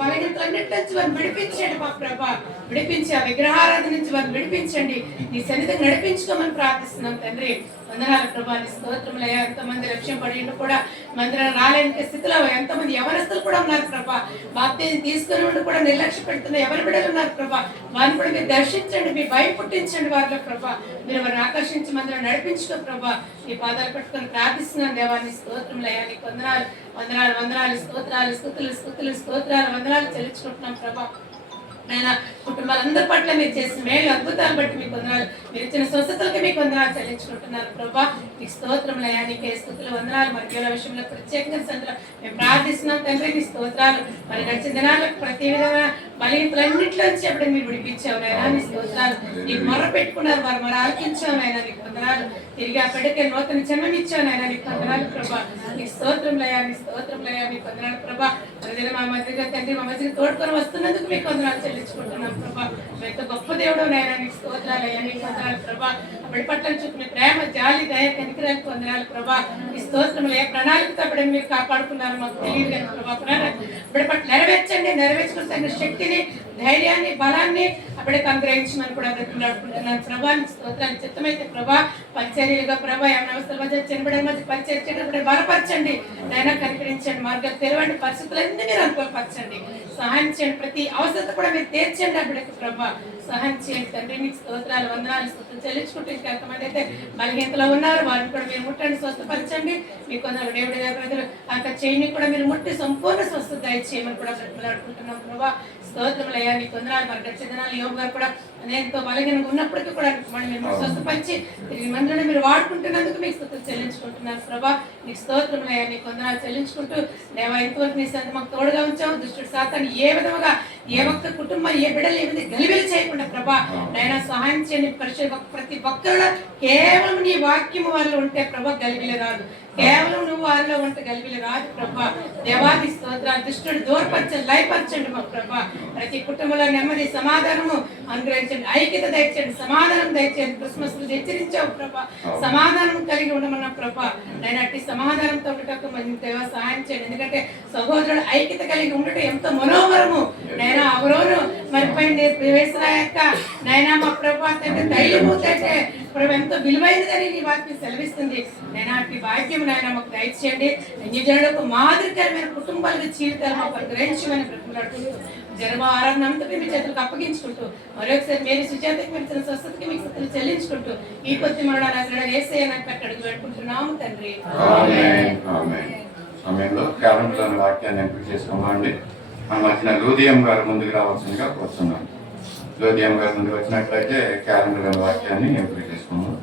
బలహీనతలన్నింటి నుంచి వారిని విడిపించండి మా ప్రభా. విడిపించి ఆ విగ్రహారాధన నుంచి వారిని విడిపించండి. నీ సన్నిధిని నడిపించుకోమని ప్రార్థిస్తున్నాం తండ్రి. వందనాలు ప్రభా. నీ స్తోత్రములయ్యా. ఎంతమంది లక్ష్యం పడి కూడా మందిరం రాలేని స్థితిలో ఎంతమంది యవనస్తులు కూడా ఉన్నారు ప్రభా. బాప్తిజం తీసుకుని ఉండి కూడా నిర్లక్ష్య పెడుతున్న ఎవరి బిడ్డలు ఉన్నారు ప్రభా. వారిని కూడా మీరు దర్శించండి, మీ భయం పుట్టించండి వారిలో ప్రభా. మీరు వారిని ఆకర్షించి మందిరం నడిపించుకో ప్రభా. నీ పాదాలు పెట్టుకొని ప్రార్థిస్తున్నాను దేవాన్ని. స్తోత్రములయ్యా. నీకు వందనాలు స్తోత్రాలు వందనాలు చెల్లించుకుంటున్నాం ప్రభా. నేను కుటుంబాలందరి పట్ల మీరు చేసిన మేలు అద్భుతాలు బట్టి మీకు వందనాలు, మీరు ఇచ్చిన స్వస్థతలకి మీకు వందనాలు చెల్లించుకుంటున్నారు ప్రభా. నీకు స్తోత్రములయ్యా. నీకే స్తుతులు వందనాలు. మరి కేవల విషయంలో ప్రత్యేకంగా మేము ప్రార్థిస్తున్నాం తండ్రి. నీ స్తోత్రాలు. మరి గడిచిన దినాలకు ప్రతి విధమైన బలహీనతలన్నింటిలో వచ్చి అప్పుడు మీరు విడిపించావు నాయనా. నీ స్తోత్రాలు. నీకు మొర్ర పెట్టుకున్నారు, వారు మొర ఆలకించావు నాయనా. నీకు వందనాలు. తిరిగి ఆ బిడ్డకి నూతన జన్మం ఇచ్చావు నాయనా. నీకు వందనాలు ప్రభా. నీకు స్తోత్రములయ్యా. నీకు వందనాలు ప్రభా. మరి మా మధ్యగా తండ్రి మా మధ్యగా తోడుకొని వస్తున్నందుకు మీకు వందనాలు చెల్లించుకుంటున్నాం ప్రభా. ఎంత గొప్ప దేవుడు నాయనా. నీకు స్తోత్రాలయ్యా. నీకు వందనాలు ప్రభా. బిడ్డ పట్ల చూపిన ప్రేమ, జాలి, దయ, కనికరాలకు వందనాలు ప్రభా. ఈ స్తోత్రములు ఏ ప్రణాళికతో బిడ్డను మీరు కాపాడుకున్నారు మాకు తెలియదు కానీ ప్రభా. బిడ్డ పట్ల నెరవేర్చుకున్న శక్తిని, ధైర్యాన్ని, బలాన్ని అప్పుడేకి అనుగ్రహించమని కూడా బ్రతిమలాడుకుంటున్నాను ప్రభా. నీకు స్తోత్రాలు. చిత్తమైతే ప్రభా పరిచర్యలుగా ప్రభా ఏమైనా అవసరాల మధ్య చిన్నబిడ్డల మధ్య పరిచర్య బలపరచండి నైనా. కనికరించండి, మార్గాలు తెరవండి, పరిస్థితులన్నీ మీరు అనుకూలపరచండి. సహాయం చేయండి, ప్రతి అవసరత కూడా మీరు తీర్చండి ఆ బిడ్డకు ప్రభా. సహాయం చేయండి తండ్రి. నీకు స్తోత్రాలు వందనాలు స్తుతులు చెల్లించుకుంటూ ఇంకా ఎంతమంది అయితే బలహీనతలో ఉన్నారు వారిని కూడా మీరు ముట్టండి, స్వస్థపరచండి. మీకు కొందరు దేవుడి ప్రజలు అంత చేయని కూడా మీరు ముట్టి సంపూర్ణ స్వస్థత దయచేయమని కూడా బ్రతిమలాడుకుంటున్నాం ప్రభా. స్తోత్రములయ్యా. నీకు వందనాలు. మరి గడిచిన దినాలు యోగ గారు కూడా ఎంతో బలహీనంగా ఉన్నప్పటికీ కూడా మళ్ళీ మీరు స్వస్థపరిచి తిరిగి మందులను మీరు వాడుకుంటున్నందుకు మీకు స్తుతులు చెల్లించుకుంటున్నారు ప్రభా. నీకు స్తోత్రములయ్యా. నీకు వందనాలు చెల్లించుకుంటూ దేవా ఇంతవరకు నీ సంత మాకు తోడుగా ఉంచావు. దుష్టుడు సాతాను ఏ విధముగా ఏ ఒక్క కుటుంబం ఏ బిడ్డలు ఏ విధంగా గలిబిలి చేయకుండా ప్రభా నైనా సహాయం చేయండి. ప్రతి ఒక్కరిలో కేవలం నీ వాక్యము వాళ్ళు ఉంటే ప్రభా గలిబిలి రాదు. కేవలం నువ్వు వారిలో ఉంటే గలిబిలి రాదు ప్రభా. దేవాది స్తోత్రాలు. దుష్టుడు దూరపరచండి, లయపరచండి మా ప్రభా. ప్రతి కుటుంబంలో నెమ్మది, సమాధానము అనుగ్రహించండి, ఐక్యత దయచేయండి, సమాధానం దయచేయండి. క్రిస్మస్ హెచ్చరించావు ప్రభా. సమాధానం కలిగి ఉండమన్న ప్రభా. నేను అట్టి సమాధానంతో ఉండటకు మంచి దేవ సహాయం చేయండి. ఎందుకంటే సహోదరుడు ఐక్యత కలిగి ఉండటం ఎంతో మనోహరము నైనా. అవరోను మరిపై వేసిన యొక్క నైనా మా ప్రభా తండ్రి ధైర్యము అంటే ప్రభు ఎంతో విలువైనదని నీ వాక్యం సెలవిస్తుంది. నేను అట్టి భాగ్యం నాయన మాకు దయచేయండి. అన్యజనులకు మాదిరికరమైన కుటుంబాలకు జీవితాలు మాకు గ్రహించమని బ్రతిమలాడుకుంటూ జన్మ ఆరాధనంతా మీ చేతులకు అప్పగించుకుంటూ మరొకసారి మీరు సుజాతకి మీరు స్వస్థతకి మీకు స్తుతులు చెల్లించుకుంటూ ఈ కొద్ది మరణాలు యేసయ్య నాకు అక్కడికి పెట్టుకుంటున్నాము తండ్రి. సమయంలో క్యాలెండర్లోని వాక్యాన్ని ఎంపిక చేసుకోమండి. మన మధ్యన లూదియం గారు ముందుకు రావాల్సిందిగా కోరుతున్నాను. లూదియం గారు ముందుకు వచ్చినట్లయితే క్యాలెండర్లోని వాక్యాన్ని ఎంపిక చేసుకున్నాం.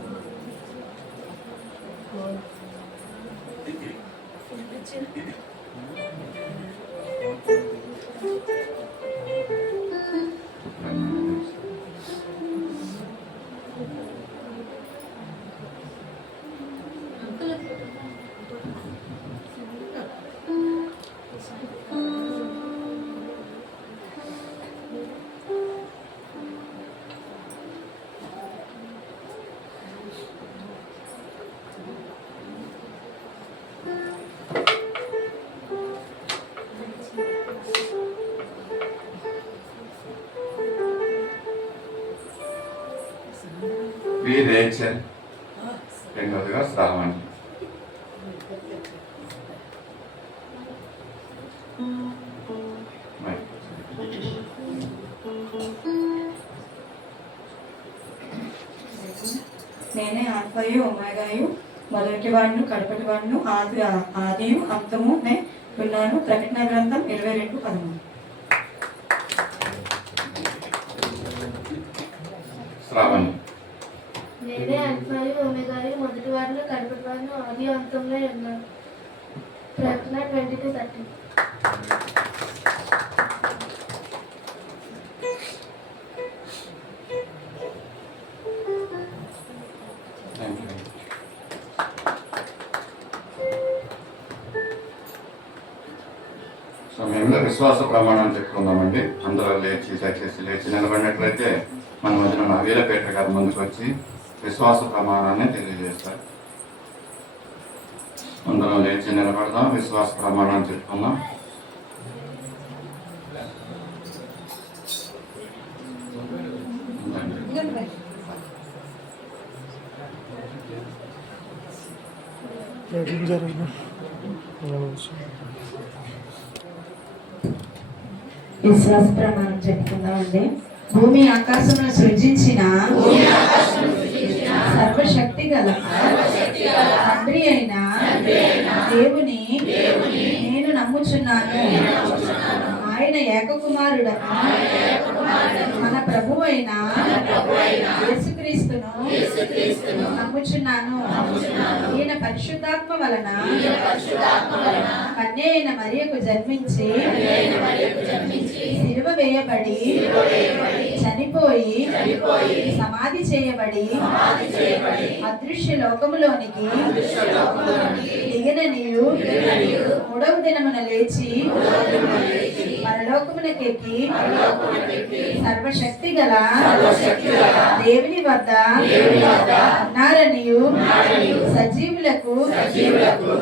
వి రేచల్, రెండవదిగా శ్రావణి. నేనే ఆల్ఫాయు ఒమేగాయు, మొదటి వాడును కడపటి వాడును, ఆదియు అంతము నే విన్నాను. ప్రకటన గ్రంథం 22:13. శ్రావణి. నేనే అల్ఫాయు ఒమేగాయు, మొదటి వారిలో కడపటి వారిని, ఆది అంతంలో ఉన్నాను. ప్రకటన 22:13. Thank you. సమయంలో విశ్వాస ప్రమాణం చెప్పుకుందామండి. అందరూ దయచేసి లేచి నిలబడినట్లయితే మన మధ్యన ఉన్న వీరపేట గారి ముందుకు వచ్చి విశ్వాస ప్రమాణాన్ని తెలియజేస్తారు. అందరం లేచి నిలబడదాం, విశ్వాస ప్రమాణాన్ని చెప్పుకుందాం. విశ్వాస ప్రమాణం చెప్పుకుందామండి. భూమి ఆకాశమును సృజించిన సర్వశక్తి గల తండ్రి అయిన దేవుని నేను నమ్ముచున్నాను. ఆయన ఏకకుమారుడను మన ప్రభువు అయిన యేసుక్రీస్తును నమ్ముచున్నాను. ఈయన పరిశుద్ధాత్మ వలన కన్య అయిన మరియకు జన్మించి సిలువ వేయబడి చనిపోయి సమాధి చేయబడి అదృశ్య లోకములోనికి దిగిననియు మూడవ దినమున లేచి పరలోకమునకెక్కి సర్వశక్తి గల దేవుని వద్ద ఉన్నారనియు సజీవులకు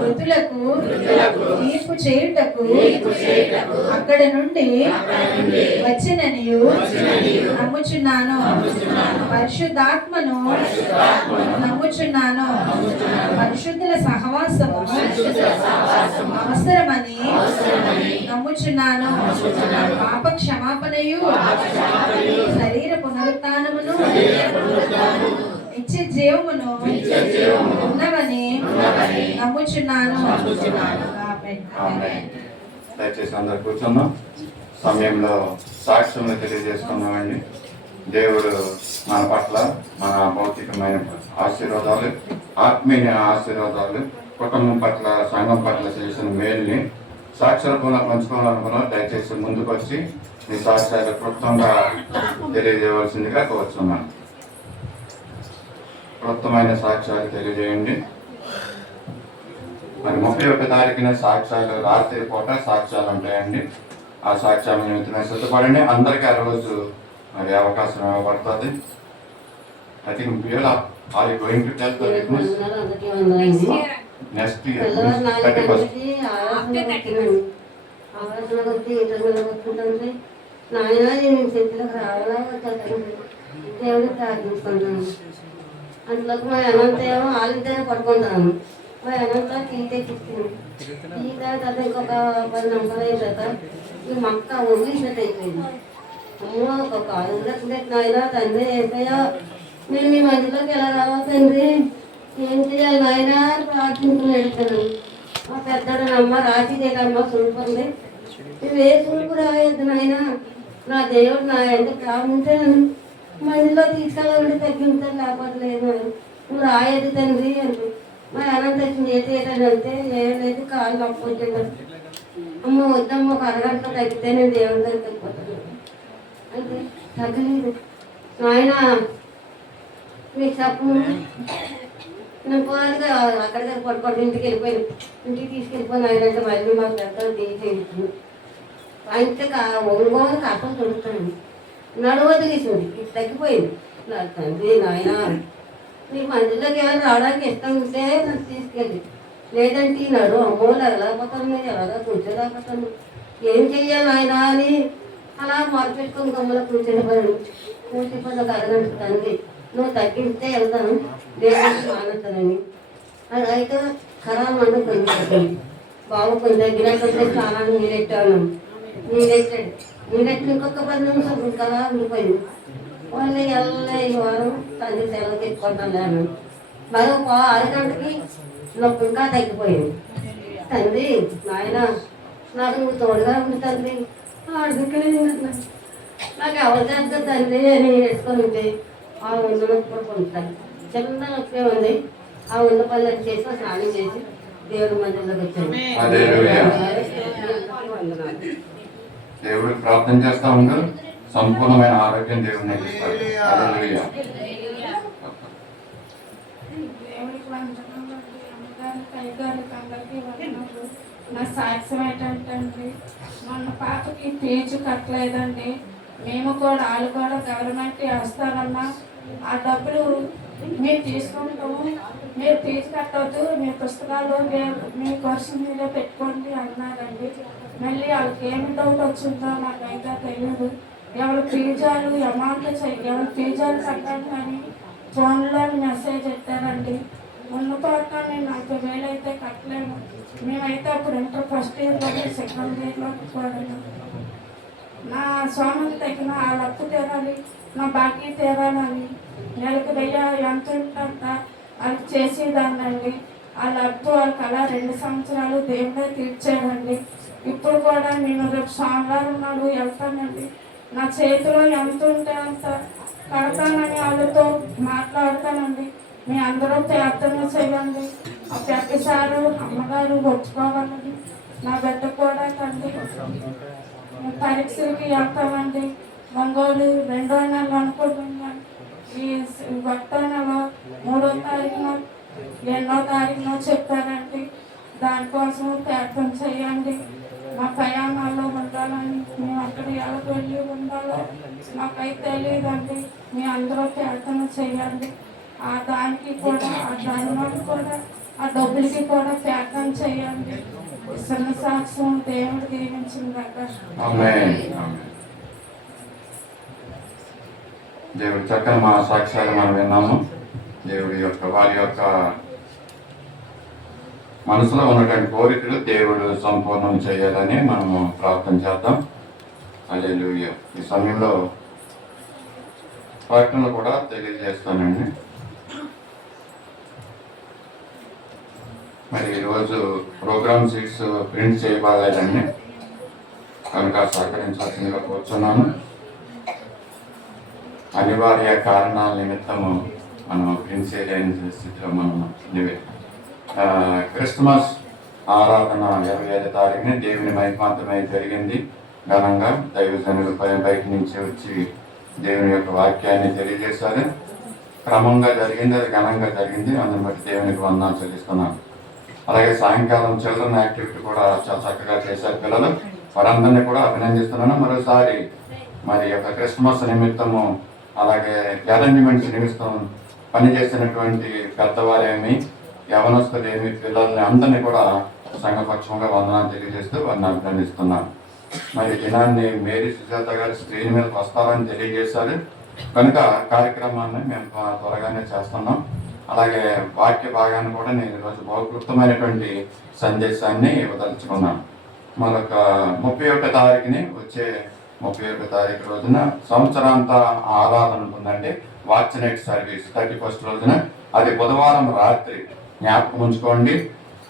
మృతులకు తీర్పు చేయుటకు అక్కడ నుండి వచ్చిననియు నమ్ముచున్నాను. పరిశుద్ధాత్మను నమ్ముచున్నాను. పరిశుద్ధుల సహవాసము అవసరమని నమ్ముచున్నాను. పాప క్షమాపణయు శరీర పునరుత్థానమును నిత్య జీవమును ఉన్నవని నమ్ముచున్నాను. ఆమేన్. దయచేసి అందరు కూర్చుందాం. సమయంలో సాక్ష్యంలో తెలియజేసుకున్నామండి. దేవుడు మన పట్ల మన భౌతికమైన ఆశీర్వాదాలు, ఆత్మీయ ఆశీర్వాదాలు, కుటుంబం పట్ల, సంఘం పట్ల చేసిన మేలుని సాక్షాత్తుగా పంచుకోవాలనుకున్నాం. దయచేసి ముందుకు వచ్చి మీ సాక్ష్యాలు క్లుప్తంగా తెలియజేయవలసిందిగా కోరుచున్నాను. క్లుప్తమైన సాక్ష్యాలు తెలియజేయండి. మరి 31 తారీఖున సాక్ష్యాలు, రాత్రి పూట సాక్ష్యాలు ఉంటాయండి. ఆ సాక్ష్యాల నిమిత్తమే సిద్ధపడండి. అందరికీ ఆ రోజు మరి అవకాశం ఇవ్వబడుతుంది. I think are you going to tell the witness next year 31st. నాయన నేను చేతిలోకి రావాలా దేవుడు ప్రార్థించుకుంటాను. అందులోకి మా అనంత ఏమో ఆలిద్దరే పట్టుకుంటాను. మా అనంత టీ తెచ్చిస్తాను. టీ తర్వాత ఇంకొక 10 నిమిషాలు అయిన తర్వాత ఈ మొక్క వదిలిసినట్టు అయిపోయింది. అమ్మో ఒక 6 లక్షలు నాయన తండ్రి అయిపోయా నేను మీ మధ్యలోకి ఎలా రావాలి తండ్రి, ఏం చేయాలి నాయన అని ప్రార్థించుకుని వెళ్తాను. మా పెద్దడు అమ్మ రాసి చేయడమ్మ సులుపుంది, నువ్వు ఏ సులుపు రాయొద్దు నాయన, నా దేవుడు నా ఎంత కాముంటే మందిలో తీసుకెళ్ళాలంటే తగ్గించాలి, లేకపోతే లేదు, నువ్వు రాయొద్దు తండ్రి అని. మా అనంత చేతి ఏంటంటే ఏం లేదు, కాళ్ళు నొప్పి వచ్చింది. అమ్మ వద్దమ్మ ఒక అరగంట తగ్గితే నేను దేవుడి దగ్గరికి వెళ్ళిపోతాను అంటే తగ్గలేదు. నాయన మీకు చెప్పు, నేను పోగా అక్కడికి పట్టుకోండి, ఇంటికి వెళ్ళిపోయాను. ఇంటికి తీసుకెళ్ళిపోయిన ఆయన అంటే మళ్ళీ మాకు పెద్దలు తీసేది అంటే ఒంగోలు కష్టం దొరుకుతాను. నడువ తీసింది, ఇది తగ్గిపోయింది. నా తండ్రి నాయన నీకు మందిలోకి ఏమైనా రావడానికి ఇష్టం ఉంటే నన్ను తీసుకెళ్ళి, లేదంటే నడు అమ్మోలు ఎలాగపోతాను, నేను ఎలాగా కూర్చోలేకపోతాను, ఏం చెయ్యాలి ఆయన అని అలా మొదలుపెట్టుకుని గమ్మలో కూర్చొనిపోయాను. కూర్చిపోతే ఒక అరగంట తండ్రి నువ్వు తగ్గిస్తే వెళ్తాను, లేదంటే మానేస్తానని. అది అయితే ఖరాబ్ అంటే కొంచెం తగ్గింది. బాబు కొంచెం తగ్గినట్టు చాలా నీరెట్టాను, నీరెట్టాడు. నీరెట్టి ఇంకొక 10 నిమిషాలు ఇంకా ఉండిపోయింది. వాళ్ళు ఎలా ఈ వారం తండ్రి సెలవు తెచ్చుకుంటాను లేను. మరో 6 గంటకి నొప్పి ఇంకా తగ్గిపోయింది. తండ్రి నాయన నాకు నువ్వు తోడుగా ఉంది తండ్రి అడుగుకలేదు నాకు ఎవరు చేస్తా తండ్రి అని వేసుకొని ఉంటే ఆ ఉన్న నొప్పి పొందుతాను. చిన్న నొప్పి ఉంది. ఆ ఉన్న పనులు చేసి స్నానం చేసి దేవుడి మందిరంలోకి వచ్చాను. హల్లెలూయా. దేవుడు ప్రార్థన చేస్తా ఉంటారు, సంపూర్ణమైన ఆరోగ్యం దేవుడిని ఇస్తారు. హల్లెలూయా. దేవుడికి వందనాలు, అమ్మగారికి అయ్యగారికి అందరికీ వందనాలు. నా సాక్ష్యం ఏంటంటే మొన్న పాపకి ఫీజు కట్టలేదండి. మేము కూడా వాళ్ళు కూడా గవర్నమెంట్ వేస్తారమ్మా, ఆ డబ్బులు మేము తీసుకుంటాము, మీరు ఫీజు కట్టవద్దు, మీ పుస్తకాలు మీ కోసం మీరే పెట్టుకోండి అన్నారండి. మళ్ళీ వాళ్ళకి ఏమి డౌట్ వచ్చిందో నాకైతే తెలియదు. ఎవరు ఫీజాలు అమౌంట్ ఎవరు ఫీజాలు కట్టాలి అని ఫోన్లో మెసేజ్ పెట్టారండి. ఉన్న పాట నేను 40,000 అయితే కట్టలేము. మేమైతే అప్పుడు ఇంటర్ ఫస్ట్ ఇయర్లోకి సెకండ్ ఇయర్లోకి కూడా నా స్వామికి తగిన వాళ్ళ అప్పు తీరాలి, నా బాకీ తీరాలని నెలకు 1000 ఎంత ఉంటుంట వాళ్ళకి చేసేదాన్నండి. వాళ్ళ అప్పు వాళ్ళకి అలా 2 సంవత్సరాలు దేవుడే తీర్చాడండి. ఇప్పుడు కూడా నేను రేపు సోమవారం నాడు వెళ్తానండి. నా చేతిలో ఎంత ఉంటే అంత కడతానని వాళ్ళతో మాట్లాడతానండి. మీ అందరూ ప్రార్థన చేయండి. ఆ ప్రతిసారి అమ్మగారు ఒప్పుకోవాలని నా బిడ్డ కూడా తండ్రి పరీక్షలకి వెళ్తామండి. ఒంగోలు 2వ నెల అనుకుంటున్నాను. ఈ 1వ నెల 3వ తారీఖున 8వ తారీఖున చెప్పారండి. దానికోసం ప్రార్థన చేయండి. మా ప్రయాణాల్లో ఉండాలని, మేము అక్కడ ఎలా వెళ్ళి ఉండాలో మాకైతే తెలియదండి. మీ అందరూ ప్రార్థన చేయండి. ఆ దానికి కూడా ఆ ధర్మానికి కూడా ఆ డబ్బులకి కూడా ప్రార్థన చేయండి. చిన్న సాక్ష్యం దేవుడు దీవించిందాక. ఆమేన్. దేవుడి చక్కని మా సాక్ష్యాలు మనం విన్నాము. దేవుడి యొక్క వారి యొక్క మనసులో ఉన్నటువంటి కోరికలు దేవుడు సంపూర్ణం చేయాలని మనము ప్రార్థన చేద్దాం. హల్లెలూయా. ఈ సమయంలో ప్రకటనలు కూడా తెలియజేస్తానండి. మరి ఈరోజు ప్రోగ్రామ్ షీట్స్ ప్రింట్ చేయబడాలండి, కనుక సహకరించాల్సిందిగా కూర్చున్నాను. అనివార్య కారణాల నిమిత్తము మనం ప్రింట్ చేయలేని స్థితిలో మనం క్రిస్మస్ ఆరాధన 25వ తారీఖున దేవుని మహిమాంతమై జరిగింది. ఘనంగా దైవజనులు బయట నుంచి వచ్చి దేవుని యొక్క వాక్యాన్ని తెలియజేశారు. క్రమంగా జరిగింది, అది ఘనంగా జరిగింది. అందుని బట్టి దేవునికి వందనాలు చెల్లిస్తున్నాను. అలాగే సాయంకాలం చిల్డ్రన్ యాక్టివిటీ కూడా చాలా చక్కగా చేశారు పిల్లలు. వారందరినీ కూడా అభినందిస్తున్నాను. మరోసారి మరి యొక్క క్రిస్మస్ నిమిత్తము అలాగే అరేంజ్మెంట్స్ నిమిత్తం పనిచేసినటువంటి పెద్దవారేమి యవనస్తులేమి పిల్లల్ని అందరినీ కూడా సంఘపక్షంగా వందనాలు తెలియజేస్తూ వారిని అభినందిస్తున్నాను. మరి దినాన్ని మేరీ సుజాత గారి స్క్రీన్ మీదకి వస్తారని తెలియజేశారు, కనుక కార్యక్రమాన్ని మేము త్వరగానే చేస్తున్నాం. అలాగే వాక్య భాగాన్ని కూడా నేను ఈరోజు బహు క్లుప్తమైనటువంటి సందేశాన్ని ఇవ్వదలుచుకున్నాను. మరొక 31వ తారీఖుని వచ్చే 31వ తారీఖు రోజున సంవత్సరాంత ఆరాధన ఉంటుందండి. వాచ్ నైట్ సర్వీస్ 31st రోజున, అది బుధవారం రాత్రి. జ్ఞాపకం ఉంచుకోండి.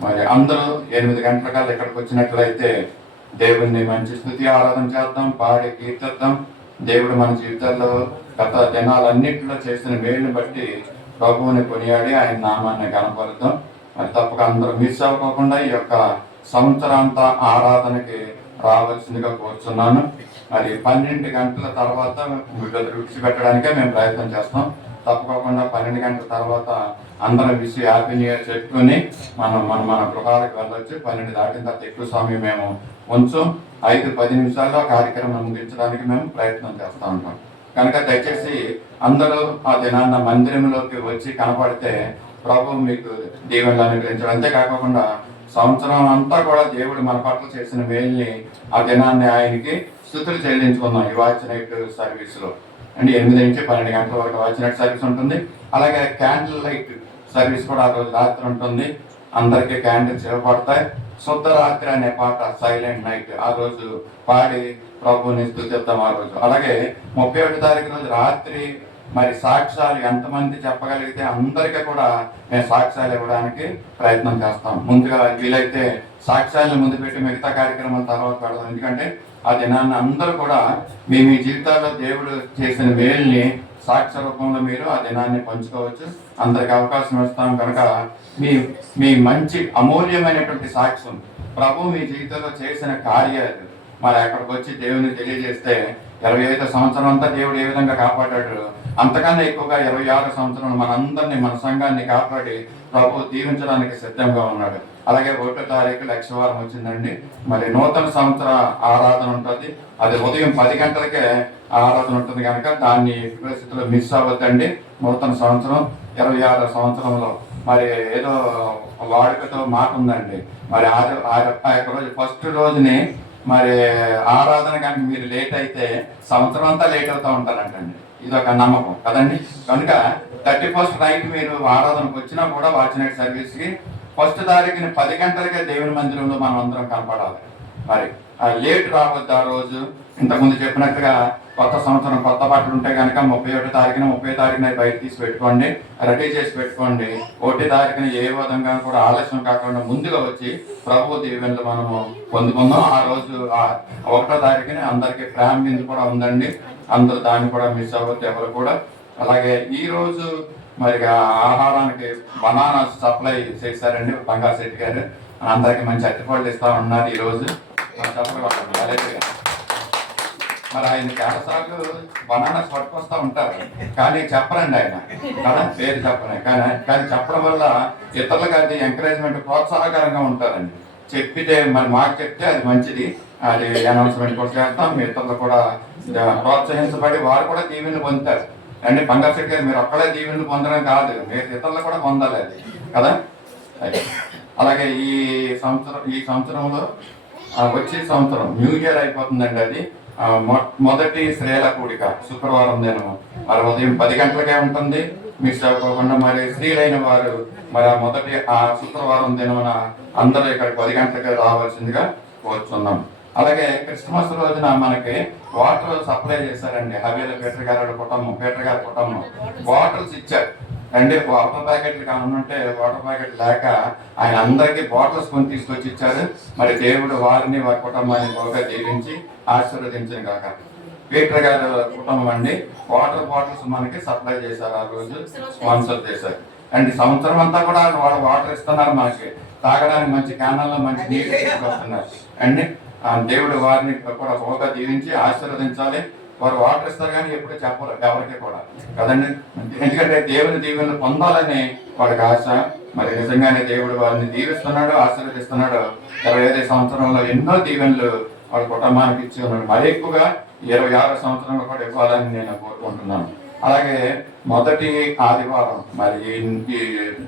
మరి అందరూ 8 గంటల కల్లా ఇక్కడికి వచ్చినట్లయితే దేవుడిని మంచి స్తుతి ఆరాధన చేద్దాం, పాడి కీర్తిద్దాం. దేవుడు మన జీవితాల్లో గత దినాలన్నింటిలో చేసిన మేలుని బట్టి ప్రభువుని కొనియాడి ఆయన నామాన్ని కనపరుద్దాం. మరి తప్పక అందరూ మిస్ అవ్వకుండా ఈ యొక్క సంవత్సరాంత ఆరాధనకి రావాల్సిందిగా కోరుచున్నాను. మరి 12 గంటల తర్వాత విడిచిపెట్టడానికే మేము ప్రయత్నం చేస్తాం. తప్పకుండా 12 గంటల తర్వాత అందరం విసి హ్యాపీ న్యూ ఇయర్ చెప్పుకొని మన గృహాలకు వెళ్ళొచ్చు. 12 దాటిన తర్వాత ఎక్కువ సమయం మేము ఉంచు 5-10 నిమిషాల్లో కార్యక్రమం ముగించడానికి మేము ప్రయత్నం చేస్తూ ఉంటాం. కనుక దయచేసి అందరూ ఆ దినాన్న మందిరంలోకి వచ్చి కనపడితే ప్రభు మీకు దీవెనలు అనుగ్రహించడం. అంతేకాకుండా సంవత్సరం అంతా కూడా దేవుడు మన పట్ల చేసిన మేల్ని ఆ దినాన్ని ఆయనకి స్తుతులు చెల్లించుకున్నాం. ఈ వాచ్ నైట్ సర్వీస్లో అండ్ 8 నుంచి 12 గంటల వరకు వాచ్ నైట్ సర్వీస్ ఉంటుంది. అలాగే క్యాండిల్ లైట్ సర్వీస్ కూడా ఆ రోజు రాత్రి ఉంటుంది. అందరికీ క్యాండిల్స్ ఇవ్వబడతాయి. శుద్ధ రాత్రి అనే పాట సైలెంట్ నైట్ ఆ రోజు పాడి ప్రభుని స్తుతిద్దాం ఆ రోజు. అలాగే 31వ తారీఖు రోజు రాత్రి మరి సాక్ష్యాలు ఎంతమంది చెప్పగలిగితే అందరికీ కూడా మేము సాక్ష్యాలు ఇవ్వడానికి ప్రయత్నం చేస్తాం. ముందుగా వీలైతే సాక్ష్యాలను ముందు పెట్టి మిగతా కార్యక్రమాల తర్వాత పెడదాం. ఎందుకంటే ఆ దినాన్ని అందరూ కూడా మీ జీవితాల్లో దేవుడు చేసిన మేలుని సాక్ష్య రూపంలో మీరు ఆ దినాన్ని పంచుకోవచ్చు. అందరికి అవకాశం ఇస్తాం కనుక మీ మంచి అమూల్యమైనటువంటి సాక్ష్యం, ప్రభు మీ జీవితంలో చేసిన కార్యాలు మరి అక్కడికి వచ్చి దేవుని తెలియజేస్తే 25 సంవత్సరం అంతా దేవుడు ఏ విధంగా కాపాడాడు, అంతకన్నా ఎక్కువగా 26 సంవత్సరాలు మనందరినీ, మన సంఘాన్ని కాపాడి ప్రభు దీవించడానికి సిద్ధంగా ఉన్నాడు. అలాగే 1వ తారీఖు లక్షవారం వచ్చిందండి. మరి నూతన సంవత్సర ఆరాధన ఉంటుంది. అది ఉదయం 10 గంటలకే ఆరాధన ఉంటుంది కనుక దాన్ని పరిస్థితుల్లో మిస్ అవ్వద్దండి. నూతన సంవత్సరం 26 సంవత్సరంలో మరి ఏదో వాడుకతో మాట ఉందండి. మరి ఆ యొక్క రోజు ఫస్ట్ రోజుని మరి ఆరాధన కానీ మీరు లేట్ అయితే సంవత్సరం అంతా లేట్ అవుతూ ఉంటారంటండి. ఇది ఒక నమ్మకం కదండి. కనుక 31st నైట్ మీరు ఆరాధనకు వచ్చినా కూడా వాచ్ నైట్ సర్వీస్కి 1వ తారీఖుని 10 గంటలకే దేవుని మందిరంలో మనం అందరం కనపడాలి. మరి లేట్ రావద్దు ఆ రోజు. ఇంతకుముందు చెప్పినట్టుగా కొత్త సంవత్సరం కొత్త బట్టలు ఉంటే కనుక 31వ తారీఖున 30వ తారీఖున బయట తీసి పెట్టుకోండి, రెడీ చేసి పెట్టుకోండి. 1వ తారీఖున ఏ విధంగా కూడా ఆలస్యం కాకుండా ముందుగా వచ్చి ప్రభు దీవెనలు మనము పొందుకుందాం. ఆ రోజు 1వ తారీఖున అందరికీ ప్రేమ బిందు కూడా ఉందండి. అందరూ దాన్ని కూడా మిస్ అవ్వద్దు ఎవరు కూడా. అలాగే ఈ రోజు మరి ఆహారానికి బనానా సప్లై చేశారండి బంగారు శెట్టి గారు. అందరికి మంచి అరటిపళ్ళు ఇస్తా ఉన్నారు ఈ రోజు. మరి ఆయన చాలాసార్లు బనానాస్ పట్టుకొస్తా ఉంటారు కానీ చెప్పరండి ఆయన కదా, పేరు చెప్పలే. కానీ చెప్పడం వల్ల ఇతరులకు అది ఎంకరేజ్మెంట్, ప్రోత్సాహకరంగా ఉంటారండి. చెప్పితే మరి మాకు చెప్తే అది మంచిది, అది అనౌన్స్మెంట్ కూడా చేస్తాం. మీ ఇతరులు కూడా ప్రోత్సహించబడి వారు కూడా దీవెనలు పొందుతారు. అండి బంగారు శెట్టి గారు, మీరు ఒక్కడే దీవెనలు పొందడం కాదు, మీరు ఇతరులు కూడా పొందాలి అది కదా. అలాగే ఈ సంవత్సరంలో వచ్చే సంవత్సరం న్యూ ఇయర్ అయిపోతుందండి. అది మొదటి శ్రేల కూడిక శుక్రవారం దినము మరి ఉదయం 10 గంటలకే ఉంటుంది. మిస్ అవ్వకుండా మరి స్త్రీలైన వారు మరి మొదటి శుక్రవారం దినమున అందరూ ఇక్కడ 10 గంటలకే రావాల్సిందిగా కోరుచున్నాం. అలాగే క్రిస్మస్ రోజున మనకి వాటర్ సప్లై చేశారండి. హవేల పీటర్ గారి కుటుంబం బాటిల్స్ ఇచ్చారు అండి. వాటర్ ప్యాకెట్లు కానుంటే వాటర్ ప్యాకెట్ లేక ఆయన అందరికీ బాటిల్స్ కొని తీసుకొచ్చి ఇచ్చారు. మరి దేవుడు వారిని వారి కుటుంబాన్ని బాగా దీవించి ఆశీర్వదించిన కాక. పీటర్ గారి కుటుంబం అండి వాటర్ బాటిల్స్ మనకి సప్లై చేశారు. ఆ రోజు స్పాన్సర్ చేశారు అండి. సంవత్సరం అంతా కూడా వాళ్ళు వాటర్ ఇస్తున్నారు మనకి తాగడానికి, మంచి క్యానల్లో మంచి నీళ్ళు తీసుకొస్తున్నారు అండి. దేవుడు వారిని కూడా బాగా దీవించి ఆశీర్వదించాలి. వారు వాటర్ ఇస్తారు కానీ ఎప్పుడు చెప్పరు ఎవరికి కూడా కదండి. ఎందుకంటే దేవుని దీవెనలు పొందాలని వాడికి ఆశ. మరి నిజంగానే దేవుడు వారిని దీవిస్తున్నాడు, ఆశీర్వదిస్తున్నాడు. 25 సంవత్సరంలో ఎన్నో దీవెనలు వాడి కుటుంబానికి ఇచ్చి ఉన్నాడు. మరి ఎక్కువగా 26 సంవత్సరంలో కూడా ఇవ్వాలని నేను కోరుకుంటున్నాను. అలాగే మొదటి ఆదివారం మరి ఈ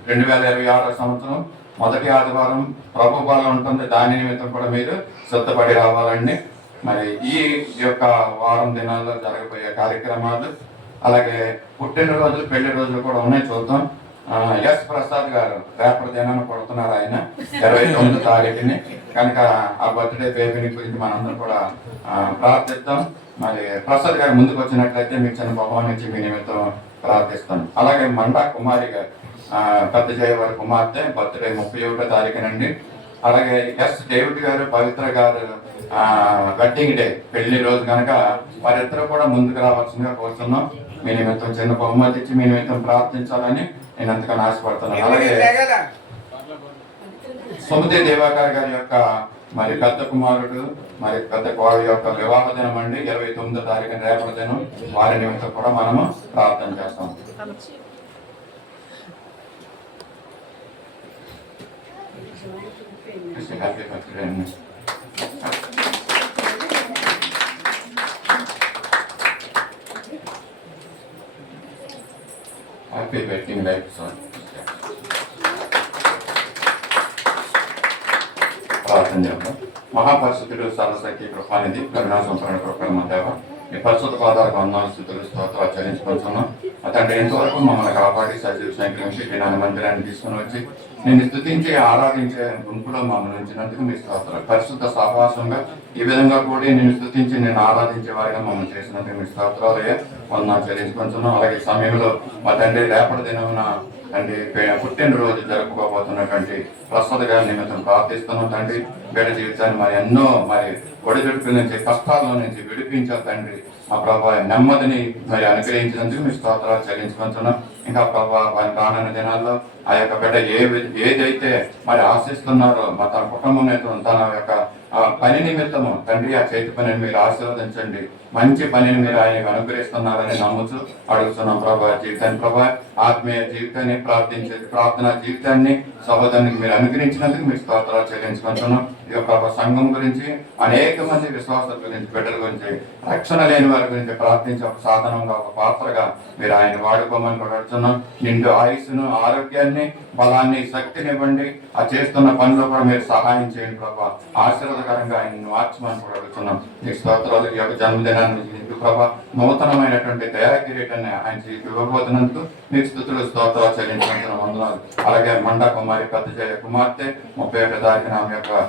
2026 సంవత్సరం మొదటి ఆదివారం ప్రభు బలం ఉంటుంది. దాని నిమిత్తం కూడా మీరు సిద్ధపడి రావాలండి. మరి ఈ యొక్క వారం దినాల్లో జరగబోయే కార్యక్రమాలు, అలాగే పుట్టినరోజులు, పెళ్లి రోజులు కూడా ఉన్నాయి, చూద్దాం. ఎస్ ప్రసాద్ గారు రేపటి దినాన్ని కొడుతున్నారు ఆయన 29వ తారీఖుని కనుక ఆ బర్త్డే బేబీని గురించి మనందరం కూడా ప్రార్థిద్దాం. మరి ప్రసాద్ గారు ముందుకు వచ్చినట్లయితే మీకు చిన్న బహుమానం ఇచ్చి మీ నిమిత్తం ప్రార్థిస్తాను. అలాగే మండా కుమారి గారు పెద్ద జయ వారి కుమార్తె బర్త్డే 31వ తారీఖునండి. అలాగే ఎస్ డేవిడ్ గారు పవిత్ర గారు వెడ్డింగ్ డే పెళ్లి రోజు కనుక వారిద్దరూ కూడా ముందుకు రావాల్సిందిగా కోరుతున్నాం. మీ నిమిత్తం చిన్న బహుమతి ఇచ్చి మీ నిమిత్తం ప్రార్థించాలని నేను ఎంతగానో ఆశపడుతున్నాను. అలాగే సుమతి దేవాకర్ గారి యొక్క మరి పెద్ద కుమారుడు మరి పెద్ద కోడలి యొక్క వివాహ దినం అండి 29వ తారీఖున రేపటి దినం. వారి నిమిత్తం కూడా మనము ప్రార్థన చేస్తాం. హ్యాపీ బర్త్డే అండి. Happy wedding life sir. ప్రార్థన చేద్దాం. మహాపరిశుద్ధుడు సర్వశక్తి కృపానిధి కరుణా సంపన్న కృపణ దేవ, ఈ పరిశుద్ధ పాదాలకు వందనాలు స్తుతులు స్తోత్రాలు చెల్లించుకుంటున్నాం. తండ్రి ఎంతవరకు మమ్మల్ని కాపాడి సజీవ సంఖ్యించి జ్ఞాన మందిరాన్ని తీసుకుని వచ్చి నేను స్తుతించి ఆరాధించే గుంపులో మమ్మల్ని ఉంచినందుకు మీ స్తోత్రాలు. పరిశుద్ధ సహవాసంగా ఈ విధంగా కూడి నేను స్తుతించి నేను ఆరాధించే వారిగా మమ్మల్ని చేసినందుకు మీ స్తోత్రాలు. వందనాలు చెల్లించుకుంటున్నాం. అలాగే ఈ సమయంలో మా తండ్రి రేపటి దినమున తండ్రి పుట్టినరోజు జరుపుకోబోతున్నటువంటి ప్రసాద్ గారి నిమిత్తం ప్రార్థిస్తున్నాం తండ్రి. బిడ్డ జీవితాన్ని మరి ఎన్నో ఒడిదుడుకుల నుంచి కష్టాల నుంచి విడిపించాలి తండ్రి. మా ప్రభావ నెమ్మదిని మరి అనుగ్రహించినందుకు మీ స్తోత్రాలు చెల్లించుకుంటున్నాం. ఇంకా ప్రభావ వారి రానున్న దినాల్లో ఆ యొక్క బిడ్డ ఏదైతే మరి ఆశిస్తున్నారో మా తన కుటుంబం తన యొక్క పని నిమిత్తము తండ్రి ఆ చేతి పనిని మీరు ఆశీర్వదించండి. మంచి పనిని మీరు ఆయన అనుగ్రహిస్తున్నారని నమ్ముతూ అడుగుతున్నాం ప్రభా. జీవితాన్ని ప్రభా ఆత్మీయ జీవితాన్ని ప్రార్థనా జీవితాన్ని సహోదరునికి మీరు అనుగ్రహించినందుకు మీరు స్తోత్రాలు చెల్లించుకుంటున్నాం. ఈ యొక్క సంఘం గురించి అనేక మంది విశ్వాసాల గురించి బిడ్డల గురించి రక్షణ లేని వారి గురించి ప్రార్థించే ఒక సాధనంగా ఒక పాత్రగా మీరు ఆయన వాడుకోమని కూడా అడుగుతున్నాం. నిండు ఆయుస్సును ఆరోగ్యాన్ని బలాన్ని శక్తినివ్వండి. ఆ చేస్తున్న పనిలో కూడా మీరు సహాయం చేయండి ప్రభా. ఆశీర్వాదకరంగా ఆయన మార్చమని కూడా అడుగుతున్నాం. ఈ స్తోత్రాలు ఈ యొక్క జన్మదినాన్ని ప్రభా నూతనమైనటువంటి దయా కిరీటాన్ని ఆయన ఇవ్వబోతున్నందుకు మీకు స్తుతులు స్తోత్రాలు చెల్లించుకుంటున్న వందనాలు. అలాగే మండా కుమారి పెద్ద జయ కుమార్తె 31వ తారీఖున ఆమె యొక్క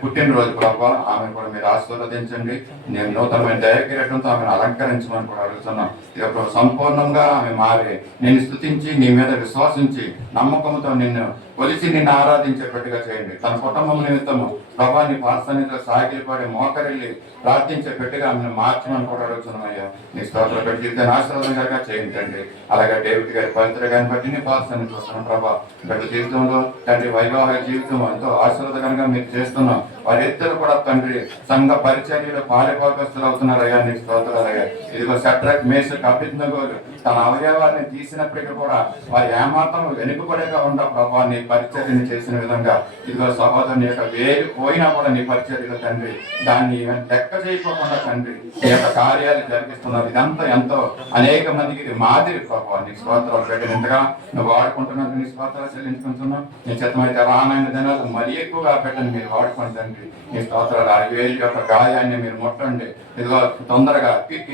పుట్టినరోజు ప్రభావ ఆమెను కూడా మీరు ఆశీర్వదించండి. నేను నూతనమైన దయా కిరీటంతో ఆమెను అలంకరించమని కూడా అడుగుతున్నాం. ఇక సంపూర్ణంగా ఆమె మారి నిన్ను స్తుతించి నీ మీద విశ్వాసించి నమ్మకంతో నిన్ను కొలిసి నిన్ను ఆరాధించేటట్టుగా చేయండి. తన కుటుంబం నిమిత్తము ప్రభా నీ పాఠశాలలో సాగిలిపడి మోకరిల్లి ప్రార్థించే పెట్టిగా ఆమెను మార్చమని కూడా అడుగుతున్నామయ్యా. నీ స్తోత్ర పెట్టి జీవితాన్ని ఆశీర్వాదంగా చేయండి. అలాగే డేవిడ్ గారి పవిత్ర గారిని బట్టి నీ పాఠశాలను చూస్తున్నాం ప్రభా. బిడ్డ జీవితంలో తండ్రి వైవాహిక జీవితం ఎంతో ఆశీర్వాదకరంగా మీరు చేస్తున్నాం. వారిద్దరు కూడా తండ్రి సంఘ పరిచర్యలో పాలిపాకస్తులు అవుతున్నారయ్యా. నీ స్తోత్రాలయ్యా. ఇదిగో షడ్రక్ మేషక్ అబేద్నెగోలు తన అవయవాన్ని తీసినప్పటికీ కూడా వారి ఏమాత్రం వెనుకబడేగా ఉండా ప్రభా నీ పరిచర్యని చేసిన విధంగా ఇదిగో సహోదరుని యొక్క వేరు పోయినా కూడా నీ పరిచర్యలో తండ్రి దాన్ని లెక్క చేయకోకుండా తండ్రి నీ యొక్క కార్యాలు జరిగిస్తున్నారు. ఇదంతా ఎంతో అనేక మందికి ఇది మాదిరి ప్రభావ. నీ స్తోత్రాలు పెట్టిన ఇంతగా నువ్వు వాడుకుంటున్నందుకు నీ స్తోత్రాలు చెల్లించుకుంటున్నావు. నీ చిత్తమైతే రానైన దినాలు మరీ ఎక్కువగా పెట్టండి మీరు వాడుకోండి తండ్రి. నీ స్తోత్రాలు ఆ వేలు యొక్క గాయాన్ని మీరు ముట్టండి. ఇదిగో తొందరగా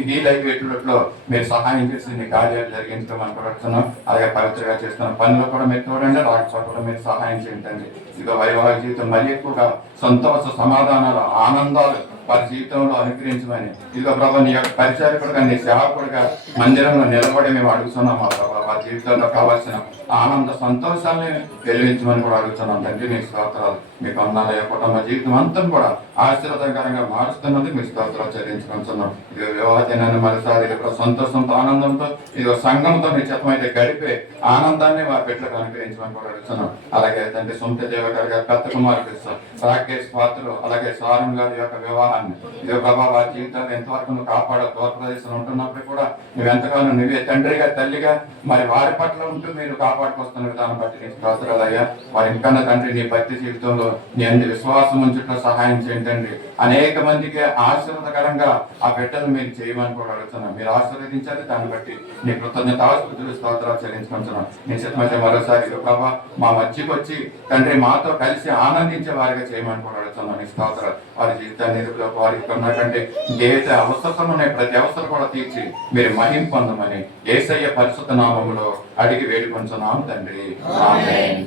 హీల్ అయిపోయేట్లో మీరు సహాయం చేసి నీ కార్యాలు జరిగించమని కోరుతున్నాం. అలాగే పవిత్రగా చేస్తున్న పనులు కూడా మీరు చూడండి. రాకపోతే కూడా మీరు సహాయం చేయండి. ఇదిగో వైవాహిక జీవితం మరీ ఎక్కువగా సంతోష సమాధానాలు ఆనందాలు వారి జీవితంలో అనుగ్రహించమని ఇదిగో ప్రభా నీ యొక్క పరిచారకుడుగా నీ సేవకుడుగా మందిరంలో నిలబడి మేము అడుగుతున్నాం. మా ప్రభావ వారి జీవితంలో కావాల్సిన ఆనంద సంతోషాన్ని వెలిగించమని కూడా అడుగుతున్నాం తండ్రి. మీ స్తోత్రాలు మీకు వందనాలు. కుటుంబ జీవితం అంతా కూడా ఆశీర్వాదకరంగా మారుస్తున్నందుకు మీ స్తోత్రాలు చెల్లించుకుంటున్నాం. ఇది వివాహ దినాన్ని మరోసారి ఇక్కడ సంతోషంతో ఆనందంతో ఇదిగో సంఘంతో మీ చిత్తమైతే గడిపే ఆనందాన్ని మా బిడ్డలకు అనుగ్రహించమని కూడా అడుగుతున్నాం. అలాగే తండ్రి సొంత దేవగారి గారి పెద్ద కుమారుడు రాకేష్ పాత్రలు అలాగే సారం గారి యొక్క వివాహాన్ని ఇదిగో ప్రభావ వారి జీవితాన్ని ఎంతవరకు నువ్వు కాపాడాలి. దూర ప్రదేశంలో ఉంటున్నప్పుడు కూడా నువ్వెంతగానో నువ్వే తండ్రిగా తల్లిగా మరి వారి పట్ల ఉంటూ మీరు కాపాడుకొస్తున్న విధానం బట్టి నీ స్తోత్రాలు అయ్యా. వారి ఇంకన్నా తండ్రి నీ భక్తి జీవితంలో నీ అందు విశ్వాసం ఉంచుట్లో సహాయం చేయండి. అనేక మందికి ఆశీర్వాదకరంగా ఆ బిడ్డలు మీరు చేయమని కూడా అడుగుతున్నాం. మీరు ఆశీర్వదించాలి. దాన్ని బట్టి నీ కృతజ్ఞతాస్తుతులు స్తోత్రాలు చెల్లించుకుంటున్నాం. నీ చిత్తమైతే మరోసారి ప్రభావ మా మధ్యకి వచ్చి తండ్రి మాతో కలిసి ఆనందించే వారిగా చేయమని కూడా అడుగుతున్నాం. నీ స్తోత్రాలు వారి జీవితాన్ని వారికి ఉన్నటువంటి ఏదైతే అవసరం ఉన్నాయి ప్రతి అవసరం కూడా తీర్చి మీరు మహిం పొందమని యేసయ్య పరిశుద్ధ నామములో అడిగి వేడుకొంచున్నాం తండ్రి. ఆమేన్.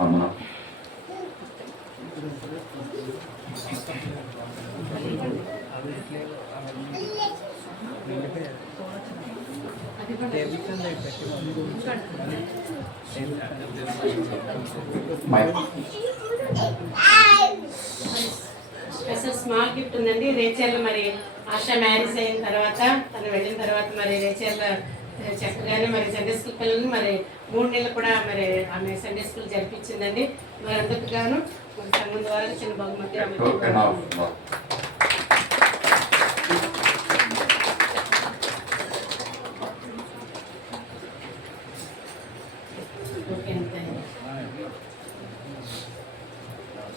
వందనాలు. స్పెషల్ స్మాల్ గిఫ్ట్ ఉందండి. రేచల్ మరి ఆశా మ్యారేజ్ అయిన తర్వాత తను వెళ్ళిన తర్వాత మరి రేచల్ చక్కగానే మరి సండే స్కూల్ పిల్లల్ని మరి 3 నెలలు కూడా మరి ఆమె సండే స్కూల్ జరిపించిందండి. మరి అందుకు గాను మరి సంఘం ద్వారా చిన్న బహుమతి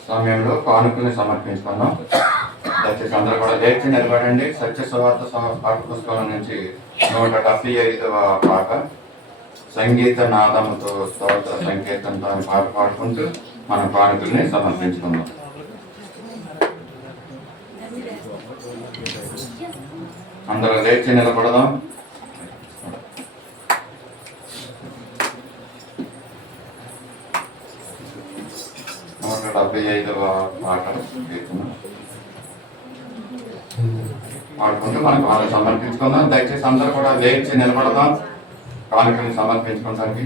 సమయంలో కానుకల్ని సమర్పించుకున్నాం. దయచేసి అందరూ కూడా లేచి నిలబడండి. సత్య సువార్త పాఠ పుస్తకం నుంచి 175వ పాట సంగీత నాదముతో స్తోత్ర సంగీతంతో పాట పాడుకుంటూ మన కానుకల్ని సమర్పించుకున్నాం. అందరూ లేచి నిలబడదాం. 175వ పాట పాడుకుంటూ మనకు వాళ్ళు సమర్పించుకుందాం. దయచేసి అందరూ కూడా లేచి నిలబడదాం కానుకని సమర్పించుకోవడానికి.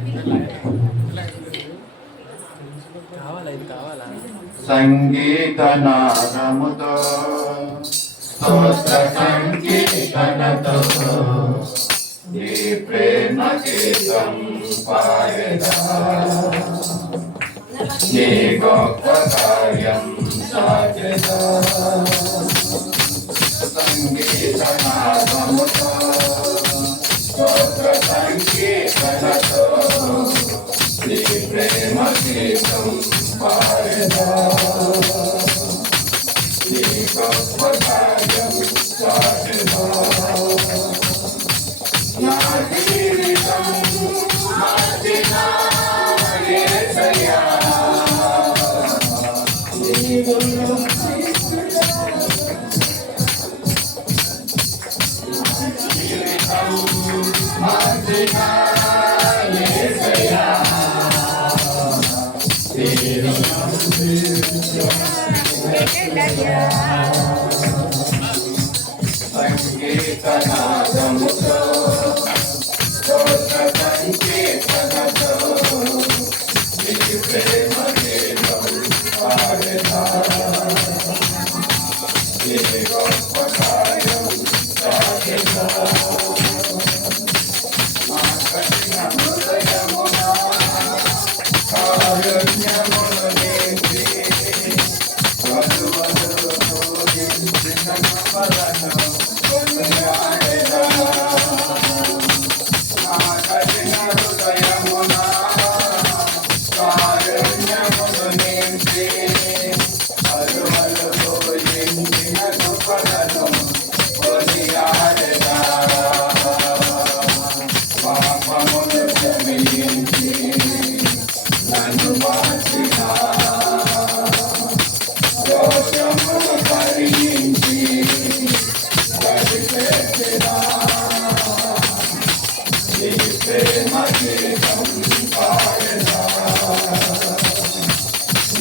సంగీత నాదముతో స్తోత్ర సంకీర్తనతో నీ ప్రేమ గీతం పాడేదా, నీ గొప్ప కార్యం సాగేదా. సంగీత నాదముతో స్తోత్ర సంకీర్తనతో నీ ప్రేమ గీతం పాడేదా, నీ గొప్ప కార్యం సాగేదా. నా జీవితం మార్చిన యేసయ్యా, నీవును జీవితం మార్చిన యేసయ్యా, సంగీతనాదముతో స్తోత్ర సంకీర్తనతో నీ ప్రేమ గీతం పాడేదా, నీ గొప్ప కార్యం సాగేదా. నా కఠిన హృదయమున కారుణ్యమును నింపి వధువధువుతో నింపిన కృపలను కొనియాడెదా. నా కఠిన హృదయమున కారుణ్యమును నింపి వధువధువుతో నింపిన కృపలను కొనియాడెదా. పాపమును క్షమించి నన్ను మార్చిన దోషమును భరించి గడిపెట్టినా నీ ప్రేమ గీతం పాడేదా,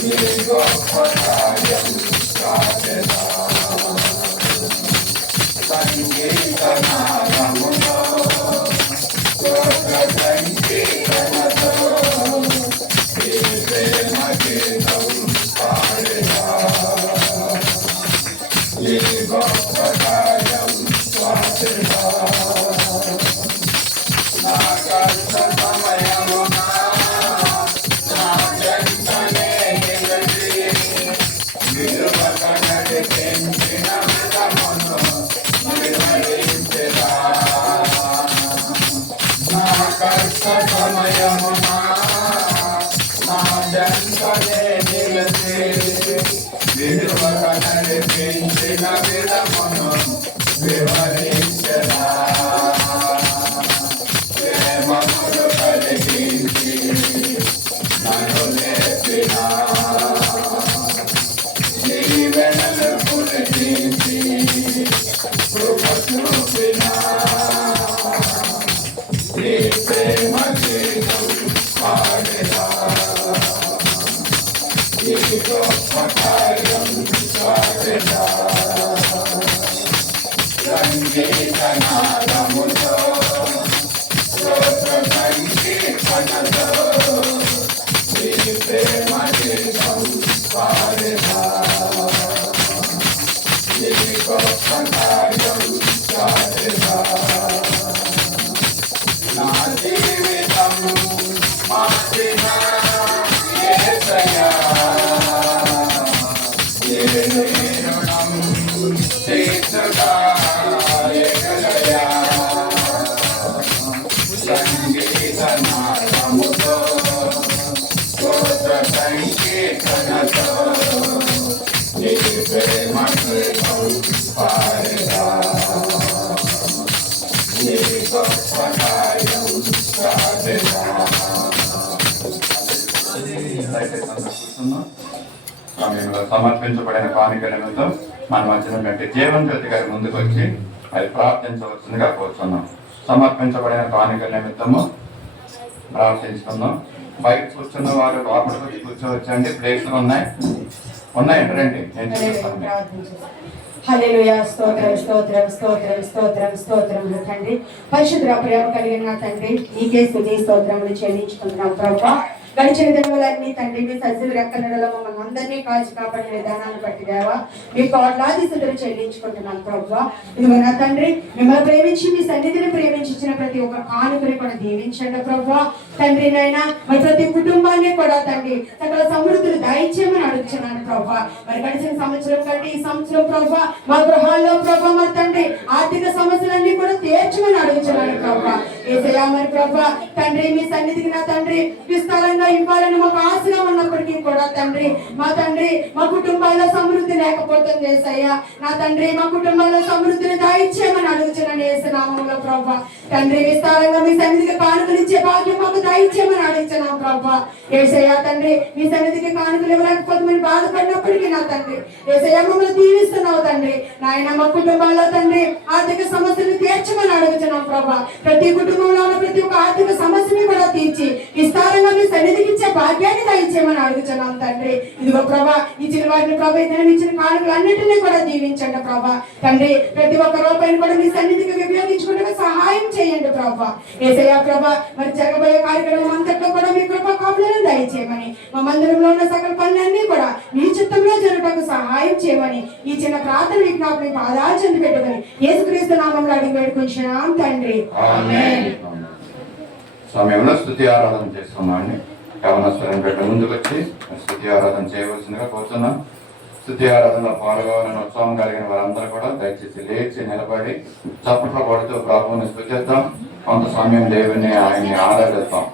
నీ గొప్ప కార్యం సాగేదా. సంగీతనాదముతో స్తోత్ర సంకీర్తనతో నీ ప్రేమ గీతం పాడేదా, నీ గొప్ప కార్యం సాగేదా. నా కష్ట సమయమున నా చెంతనే నిలిచి విలువక నడిపించిన విధమును వివరించెదా. నా కష్ట సమయమున నా చెంతనే నిలిచి విలువక నడిపించిన విధమును వివరించెదా. ప్రేమమును కలిగించి నన్ను లేపినా, దీవెనలు కురిపించి కృప చూపినా, నీ ప్రేమ గీతం పాడేదా, నీ గొప్ప కార్యం సాగేదా. సంగీతనాదముతో స్తోత్ర సంకీర్తనతో నీ ప్రేమ గీతం పాడేదా, నీ గొప్ప కార్యం సాగేదా. నా జీవితం మార్చిన యేసయ్యా, నీ రుణం తీర్చుగా యేసయ్యా. సంగీతనాదముతో స్తోత్ర సంకీర్తనతో నీ ప్రేమ గీతం పాడేదా, నీ గొప్ప కార్యం సాగేదా. సమయంలో సమర్పించబడిన కానుకలతో మన మధ్యనటువంటి జీవన్ జ్యోతి గారి ముందుకు వచ్చి అది ప్రార్థించవలసిందిగా కోరుతున్నాం. సమర్పించబడిన కానుకల నిమిత్తము ప్రార్థించుకుందాం. బయట కూర్చున్న వారు లోపలికి వచ్చి కూర్చోవచ్చండి, ప్లేస్లు ఉన్నాయి. ఉన్నాయండి, రండి నేను చూపిస్తాను. హల్లెలూయా. స్తోత్రం స్తోత్రం స్తోత్రం స్తోత్రం స్తోత్రములు తండ్రి. పరిశుద్ధ ప్రేమ కలిగిన తండ్రి, నీకే స్తుతి స్తోత్రములు చెల్లించుకుంటున్నాం ప్రభా. గడిచిన దినములన్నీ తండ్రి మీ సజీవ రెక్కలలో మమ్మల్ని అందరినీ కాచి కాపాడిన విధానాన్ని బట్టి దేవా మీకు కోట్లాది స్థుతులు చెల్లించుకుంటున్నాం ప్రభా. ఇదిగో నా తండ్రి, మిమ్మల్ని ప్రేమించి మీ సన్నిధిని ప్రేమించిన ప్రతి ఒక్క కానుకని కూడా దీవించండి ప్రభా. తండ్రి నైనా మరి ప్రతి కుటుంబాన్ని కూడా తండ్రి సకల సమృద్ధులు దయచేయమని అడుగుతున్నాను ప్రభా. మరి గడిచిన సంవత్సరం కంటే ఈ సంవత్సరం ప్రభా మా గృహాల్లో ప్రభా మరి తండ్రి ఆర్థిక సమస్యలన్నీ కూడా తీర్చమని అడుగుతున్నాను ప్రభా. యేసయ్యా మరి ప్రభా తండ్రి మీ సన్నిధికి నా తండ్రి విస్తారంగా ఇవ్వాలని మాకు ఆశగా ఉన్నప్పటికీ కూడా తండ్రి మా కుటుంబాల్లో సమృద్ధి లేకపోతుంది యేసయ్యా. నా తండ్రి మా కుటుంబాల్లో సమృద్ధిని దయచేయమని అడుగుతున్నాను యేసు నామములో ప్రభా. తండ్రి విస్తారంగా మీ సన్నిధికి కానుకలు ఇచ్చే భాగ్యం మాకు దయచేయమని అడుగుతున్నాం ప్రభా. యేసయ్యా తండ్రి మీ సన్నిధికి కానుకలు ఇవ్వలేకపోతే మేము బాధపడినప్పటికీ నా తండ్రి యేసయ్యా మమ్మల్ని దీవిస్తున్నావు తండ్రి. నాయన మా కుటుంబాల్లో తండ్రి ఆర్థిక సమస్యలు తీర్చమని అడుగుతున్నాం ప్రభా. ప్రతి కుటుంబంలో ఉన్న ప్రతి ఒక్క ఆర్థిక సమస్యని కూడా తీర్చి విస్తారంగా మీ సన్నిధికి ఇచ్చే భాగ్యాన్ని దయచేయమని అడుగుతున్నాం తండ్రి. ఇదిగో ప్రభా ఇచ్చిన వాటిని ప్రభా ఇతను ఇచ్చిన కానుకలు అన్నింటినీ కూడా దీవించండి ప్రభా. తండ్రి ప్రతి ఒక్క రూపాయిని కూడా మీ సన్నిధికి ఉపయోగించుకుంటే సహాయం చేయండి ప్రభా. యేసయ్యా ప్రభా మరి జరగబోయే కార్యక్రమం అంతట్లో కూడా మీ కృపా కాపులను దయచేయమని మా మందిరంలో ఉన్న సకల పనులన్నీ కూడా మీ చిత్తంలో జరుగుటకు సహాయం చేయమని ఈ చిన్న ప్రార్థన విజ్ఞాపన పాదాలు చెంది పెట్టుకుని యేసుక్రీస్తు నామంలో అడిగి వేడుకుంటున్నాం తండ్రి. ఆమేన్. సమయంలో స్తుతి ఆరాధన చేస్తున్నామండి. కవనస్వరం పెట్ట ముందుకు వచ్చి స్తుతి ఆరాధన చేయవలసిందిగా కోరుతున్నాం. స్తుతి ఆరాధనలో పాల్గొనాలని ఉత్సాహం కలిగిన వారందరూ కూడా దయచేసి లేచి నిలబడి చప్పట్లు కొడుతూ ప్రభువుని స్తుతిద్దాం. కొంత సమయం దేవుని ఆయన్ని ఆరాధిద్దాం.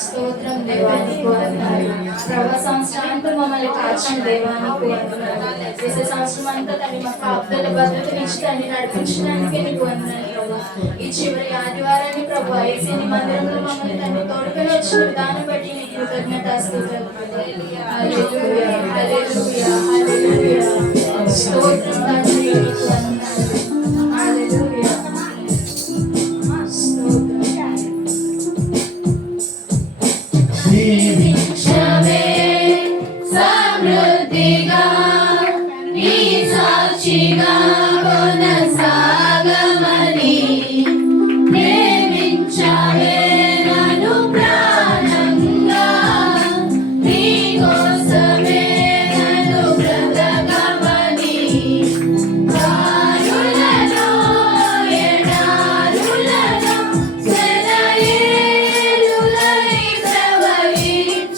స్తోత్రం దేవానికి వందనాలు. ప్రభా సంవత్సరాంతా మమ్మల్ని కాచిన దేవానికి వందనాలు. ఈ సంవత్సరం అంతా తను మా కాపుదల భద్రతనిచ్చి తన్ని నడిపించడానికి నీకు వందనాలు ప్రభా. ఈ చివరి ఆదివారాన్ని ప్రభా ఏసేని మందిరంలో మమ్మల్ని తను తోడుకొని వచ్చిన విధానం బట్టి నీకు కృతజ్ఞతాస్తుతులు. హల్లెలూయా హల్లెలూయా హల్లెలూయా. స్తోత్రం తండ్రి నీకు వందనాలు. హల్లెలూయా దీవించవే సమృద్ధిగా నీ సాక్షిగా కొనసాగమని ప్రేమించవే నన్ను ప్రాణంగా నీ కోసమే నన్ను బ్రతకమని కారులను ఎడారులను సెలయేరులై ప్రవహించవే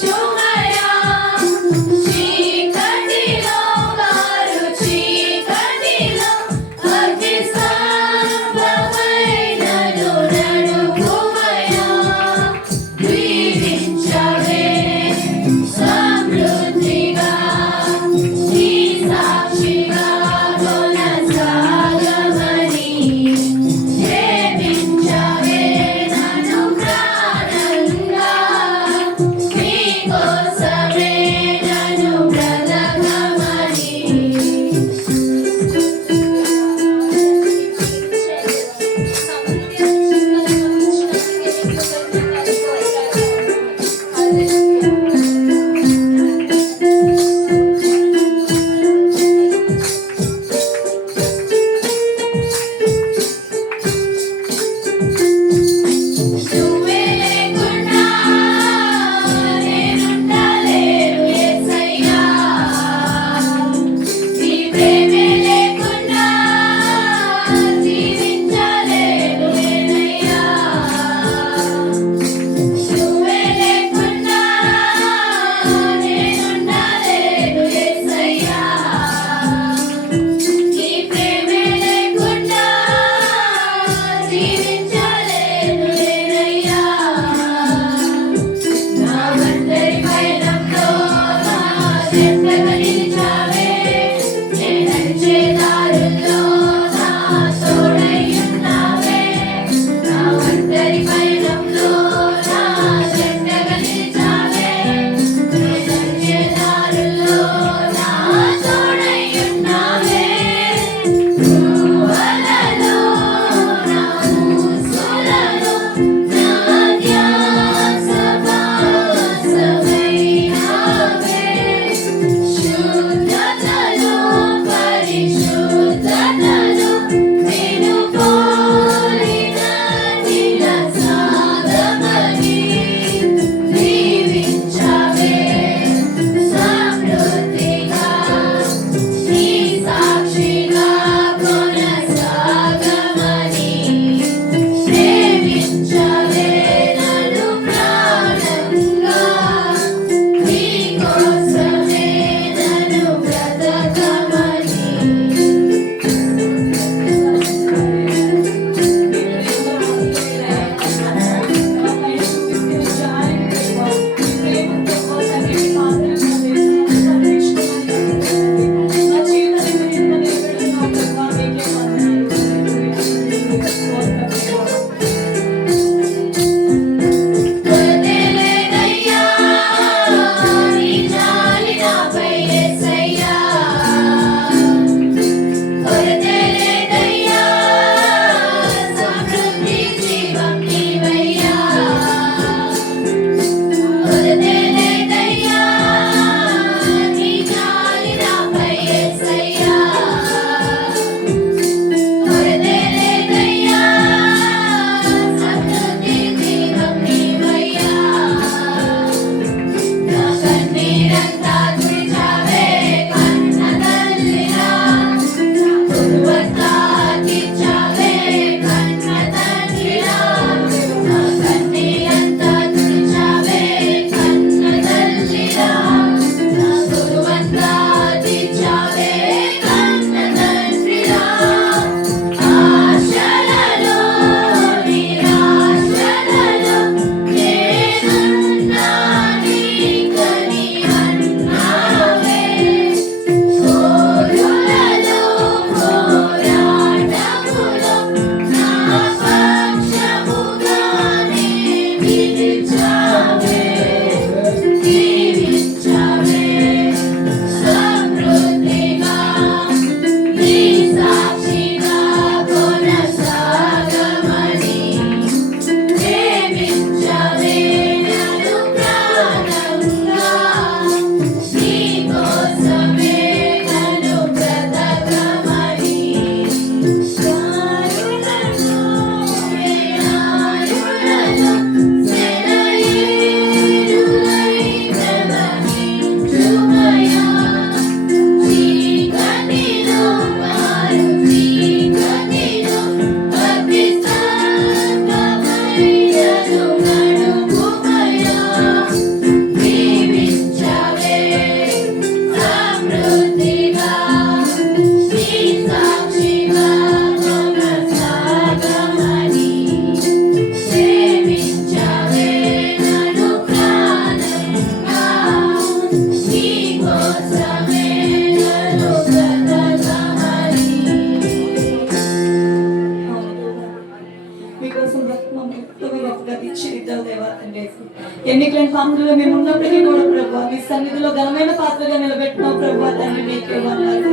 ఎన్నికలైన పాత్రలో మేము ఉన్నప్పటికీ కూడా ప్రభావ మీ సన్నిధిలో ఘనమైన పాత్రగా నిలబెట్టినావు ప్రభావ తండ్రి మీకే వందనాలు.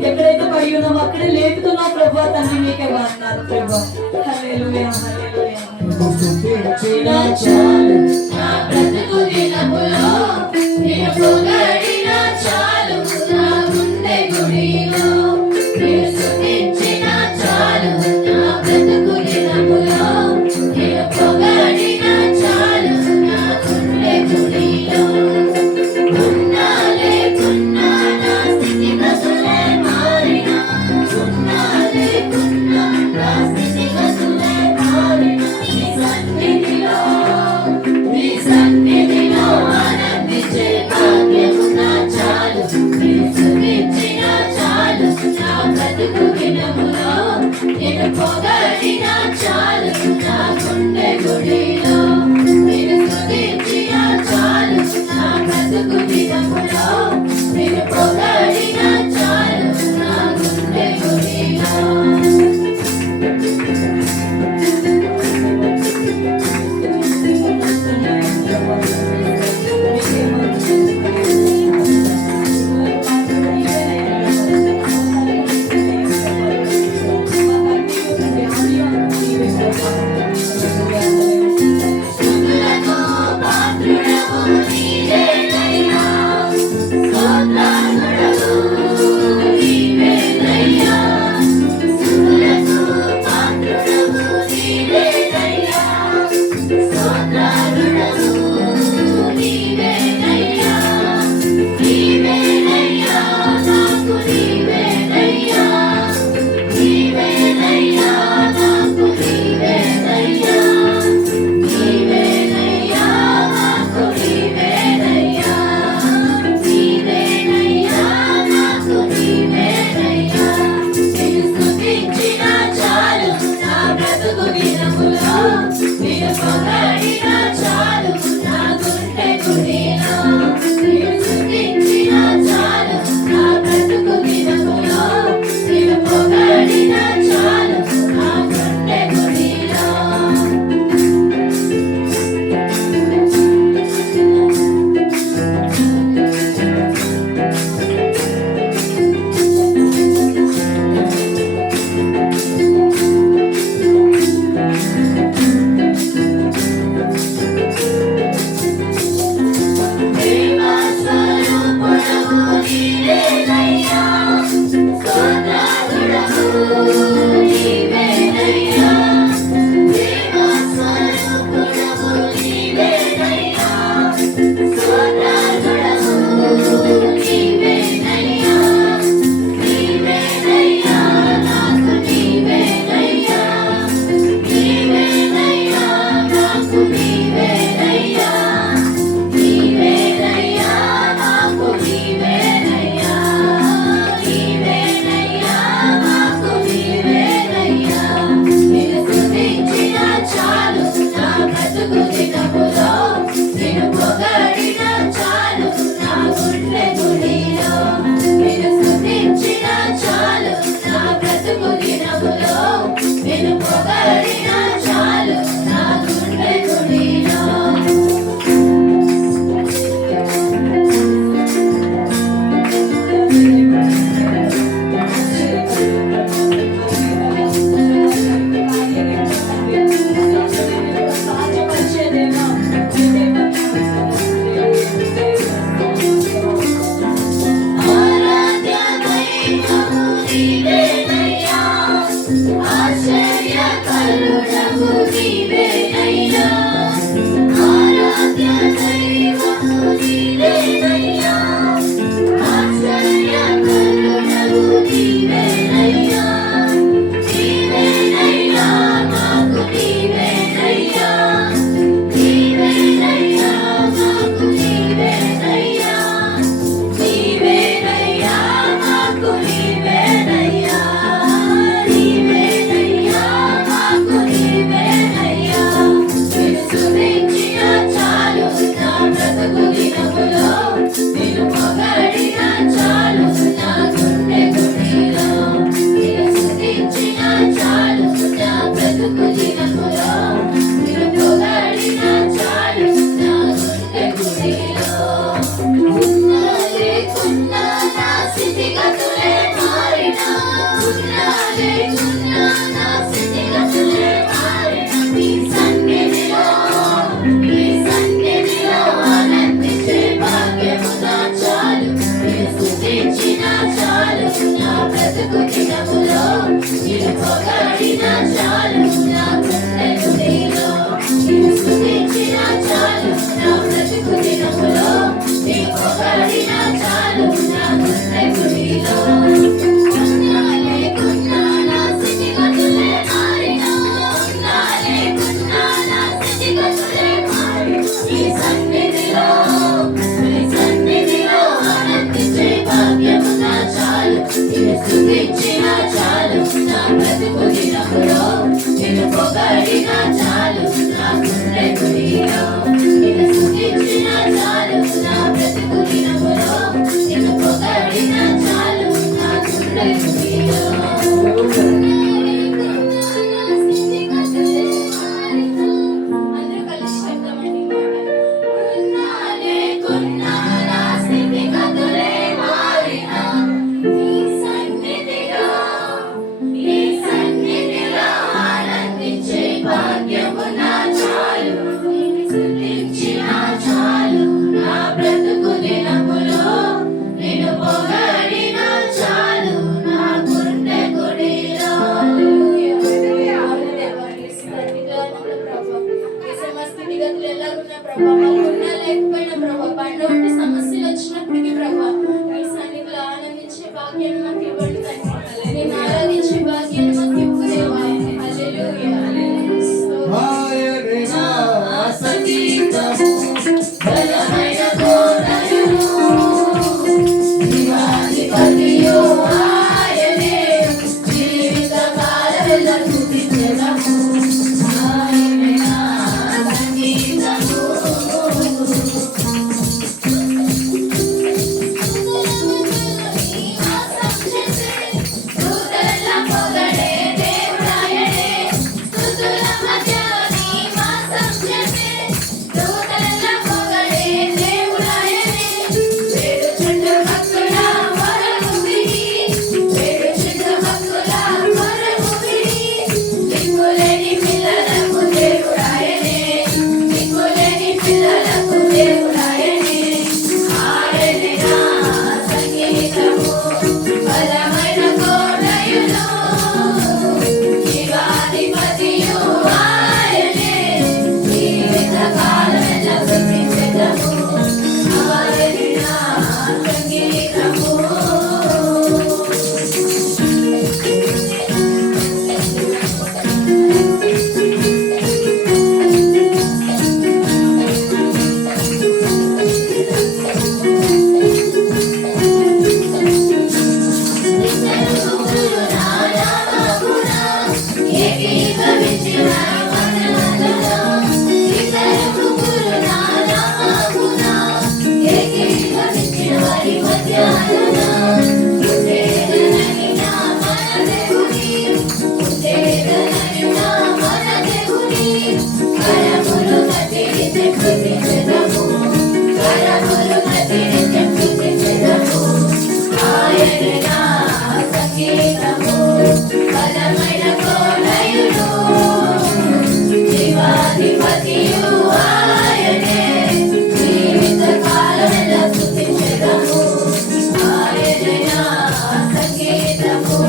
ఎక్కడైతే పడి ఉన్నామో అక్కడే లేపుతున్నావు ప్రభావ తండ్రి మీకే వందనాలు ప్రభావ. హల్లెలూయా హల్లెలూయా. నేను పొగడిన చాలు నా గుండె గుడిలో పొగడినా చాలు నా గుండె గుడిలో నిన్ను స్తుతించినా చాలు నా బ్రతుకు దినములో నిన్ను పొగడినా చాలు నా గుండె గుడిలో అందరూ కలిసి చెప్తామండి ఉన్నా లేకున్నా నా స్థితిగతులే మారినా నీ సన్నిధిలో ఆనందించే భాగ్యము నా చాలు నిన్ను స్తుతించినా చాలు నా బ్రతుకు దినములో నిన్ను పొగడినా చాలు నా గుండె గుడిలో స్థితిగతులు ఎలాగున్న ప్రభావ ఉన్నా లేకపోయినా ప్రభావ పండు వంటి సమస్యలు వచ్చినప్పటికీ ప్రభావ మీ సన్నిధిలో ఆనందించే భాగ్యాన్ని మాకు ఇవ్వండి తండ్రి నేను ఆరాధించే భాగ్యాన్ని మాకు ఇవ్వు దేవా హల్లెలూయా బలమైన కోటయును జీవాధిపతియు ఆయనే జీవిత కాలమెల్లా స్తుతించెదము ఆయనే నా సంగీతము స్తుతుల పొగడే దేవుడాయనే స్తుతుల మధ్య నివాసం చేసే స్తుతుల పొగడే దేవుడాయనే వేడు చుట్టూ భక్తుల వరముదిని వేడు చుట్టూ భక్తుల వరముదిని దిక్కులేని పిల్లలకు దేవుడాయనే దిక్కులేని పిల్లలకు దేవుడాయనే ఆయనే నా సంగీతము బలమైన కోటయును జీవాధిపతియు ఆయనే జీవిత కాలమెల్లా స్తుతించెదము ఆయనే నా సంగీతము బలమైన కోటయును జీవాధిపతియు ఆయనే జీవిత కాలమెల్లా స్తుతించెదము ఆయనే నా సంగీతము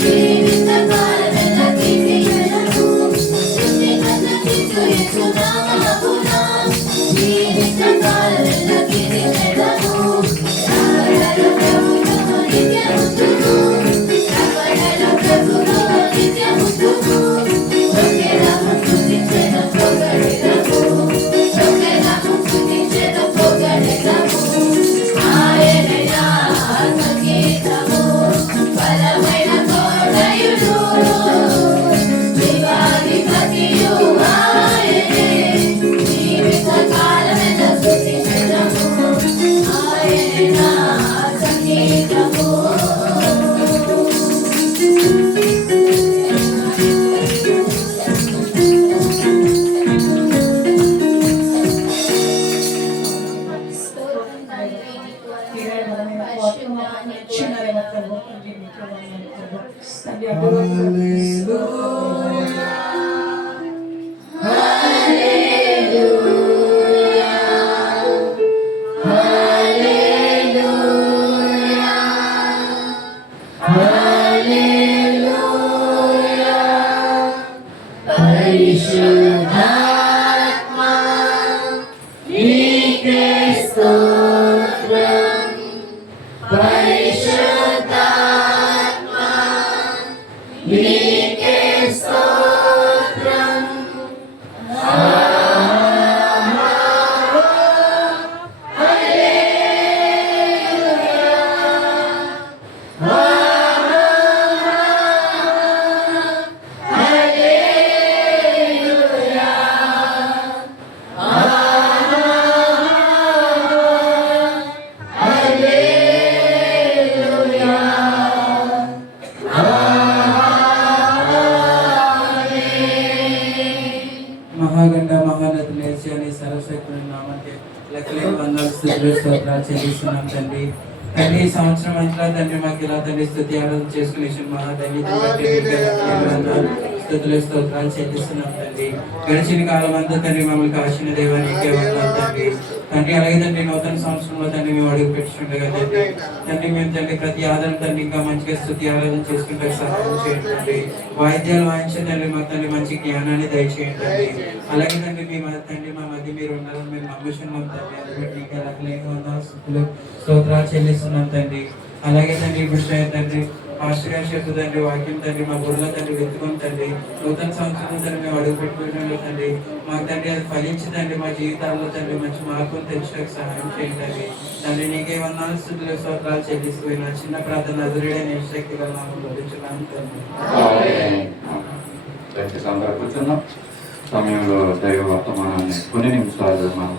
జీవిత కాలమెల్లా కీర్తించెదము జీవిత కాలమెల్లా కీర్తించెదము రాకడల ప్రభువు నిత్యముందుకు రాకడల ప్రభువు నిత్యముందుకు ఒకేలాము స్తుతించెదము పొగడెదము ఒకేలాము స్తుతించెదము పొగడెదము ఆయనే నా సంగీతము బలమైన కోటయును జీవాధిపతియు ఆయనే జీవిత కాలమెల్లా స్తుతించెదము ఆయనే నా సంగీతము స్తోత్రం తండ్రి నీకు వందనాలు పరిశుద్ధ చిన్నదైన ప్రభు తండ్రి మీకు వందనాలు ప్రభు తండ్రి అప్పుడు పరిశుద్ధాత్మా నీకే స్తోత్రం పరిశుద్ధాత్మా మహాగండ మహానది నేర్చి అని సరస్వతి నామంటే లెక్కలేని వందలు స్థుతులు స్తోత్రాలు చెల్లిస్తున్నాం తండ్రి. తండ్రి ఈ సంవత్సరం అంతా తండ్రి మాకు ఇలా తండ్రి స్తుతి ఆరాధన చేసుకునే మహాదండి స్థుతులు స్తోత్రాలు చెల్లిస్తున్నాం తండ్రి. గడిచిన కాలం అంతా తండ్రి మమ్మల్ని కాచిన దేవానికి వందనాలు తండ్రి. తండ్రి అలాగే తండ్రి నూతన సంవత్సరంలో తండ్రి మేము అడుగు పెట్టుకుండగా తండ్రి మేము తండ్రి ప్రతి ఆధారం తండ్రి ఇంకా మంచిగా స్తుతి ఆరాధన చేసుకుంటే సహాయం చేయండి తండ్రి. వాయిద్యాలు వాయించే తండ్రి మాకు తండ్రి మంచి జ్ఞానాన్ని దయచేయండి తండ్రి. అలాగే తండ్రి మీ తండ్రి మా మధ్య మీరు ఉండాలని మేము నమ్ముచున్నాం తండ్రి. అందుబట్టి లెక్కలేని వందనాలు స్తుతులు స్తోత్రాలు చెల్లిస్తున్నాం తండ్రి. అలాగే తండ్రి ఇప్పుడు తండ్రి ఆశ్రయాశక్తి తండ్రి వాక్యం తండ్రి మా బుర్రలో తండ్రి వెతుకుని తండ్రి నూతన సంవత్సరం తండ్రి మేము అడుగు పెట్టుకున్నాం తండ్రి. మాకు తండ్రి అది ఫలించి తండ్రి మా జీవితాల్లో తండ్రి మంచి మార్పులు తెచ్చడానికి సహాయం చేయండి తండ్రి. తండ్రి నీకే వందనాలు స్తుతులు స్తోత్రాలు చెల్లిస్తున్నా చిన్న ప్రార్థన అదురుడైన శక్తి గల నామములో అర్పించున్నాను తండ్రి. కూర్చున్నాం సమయంలో దైవ వర్తమానాన్ని కొన్ని నిమిషాలు మనం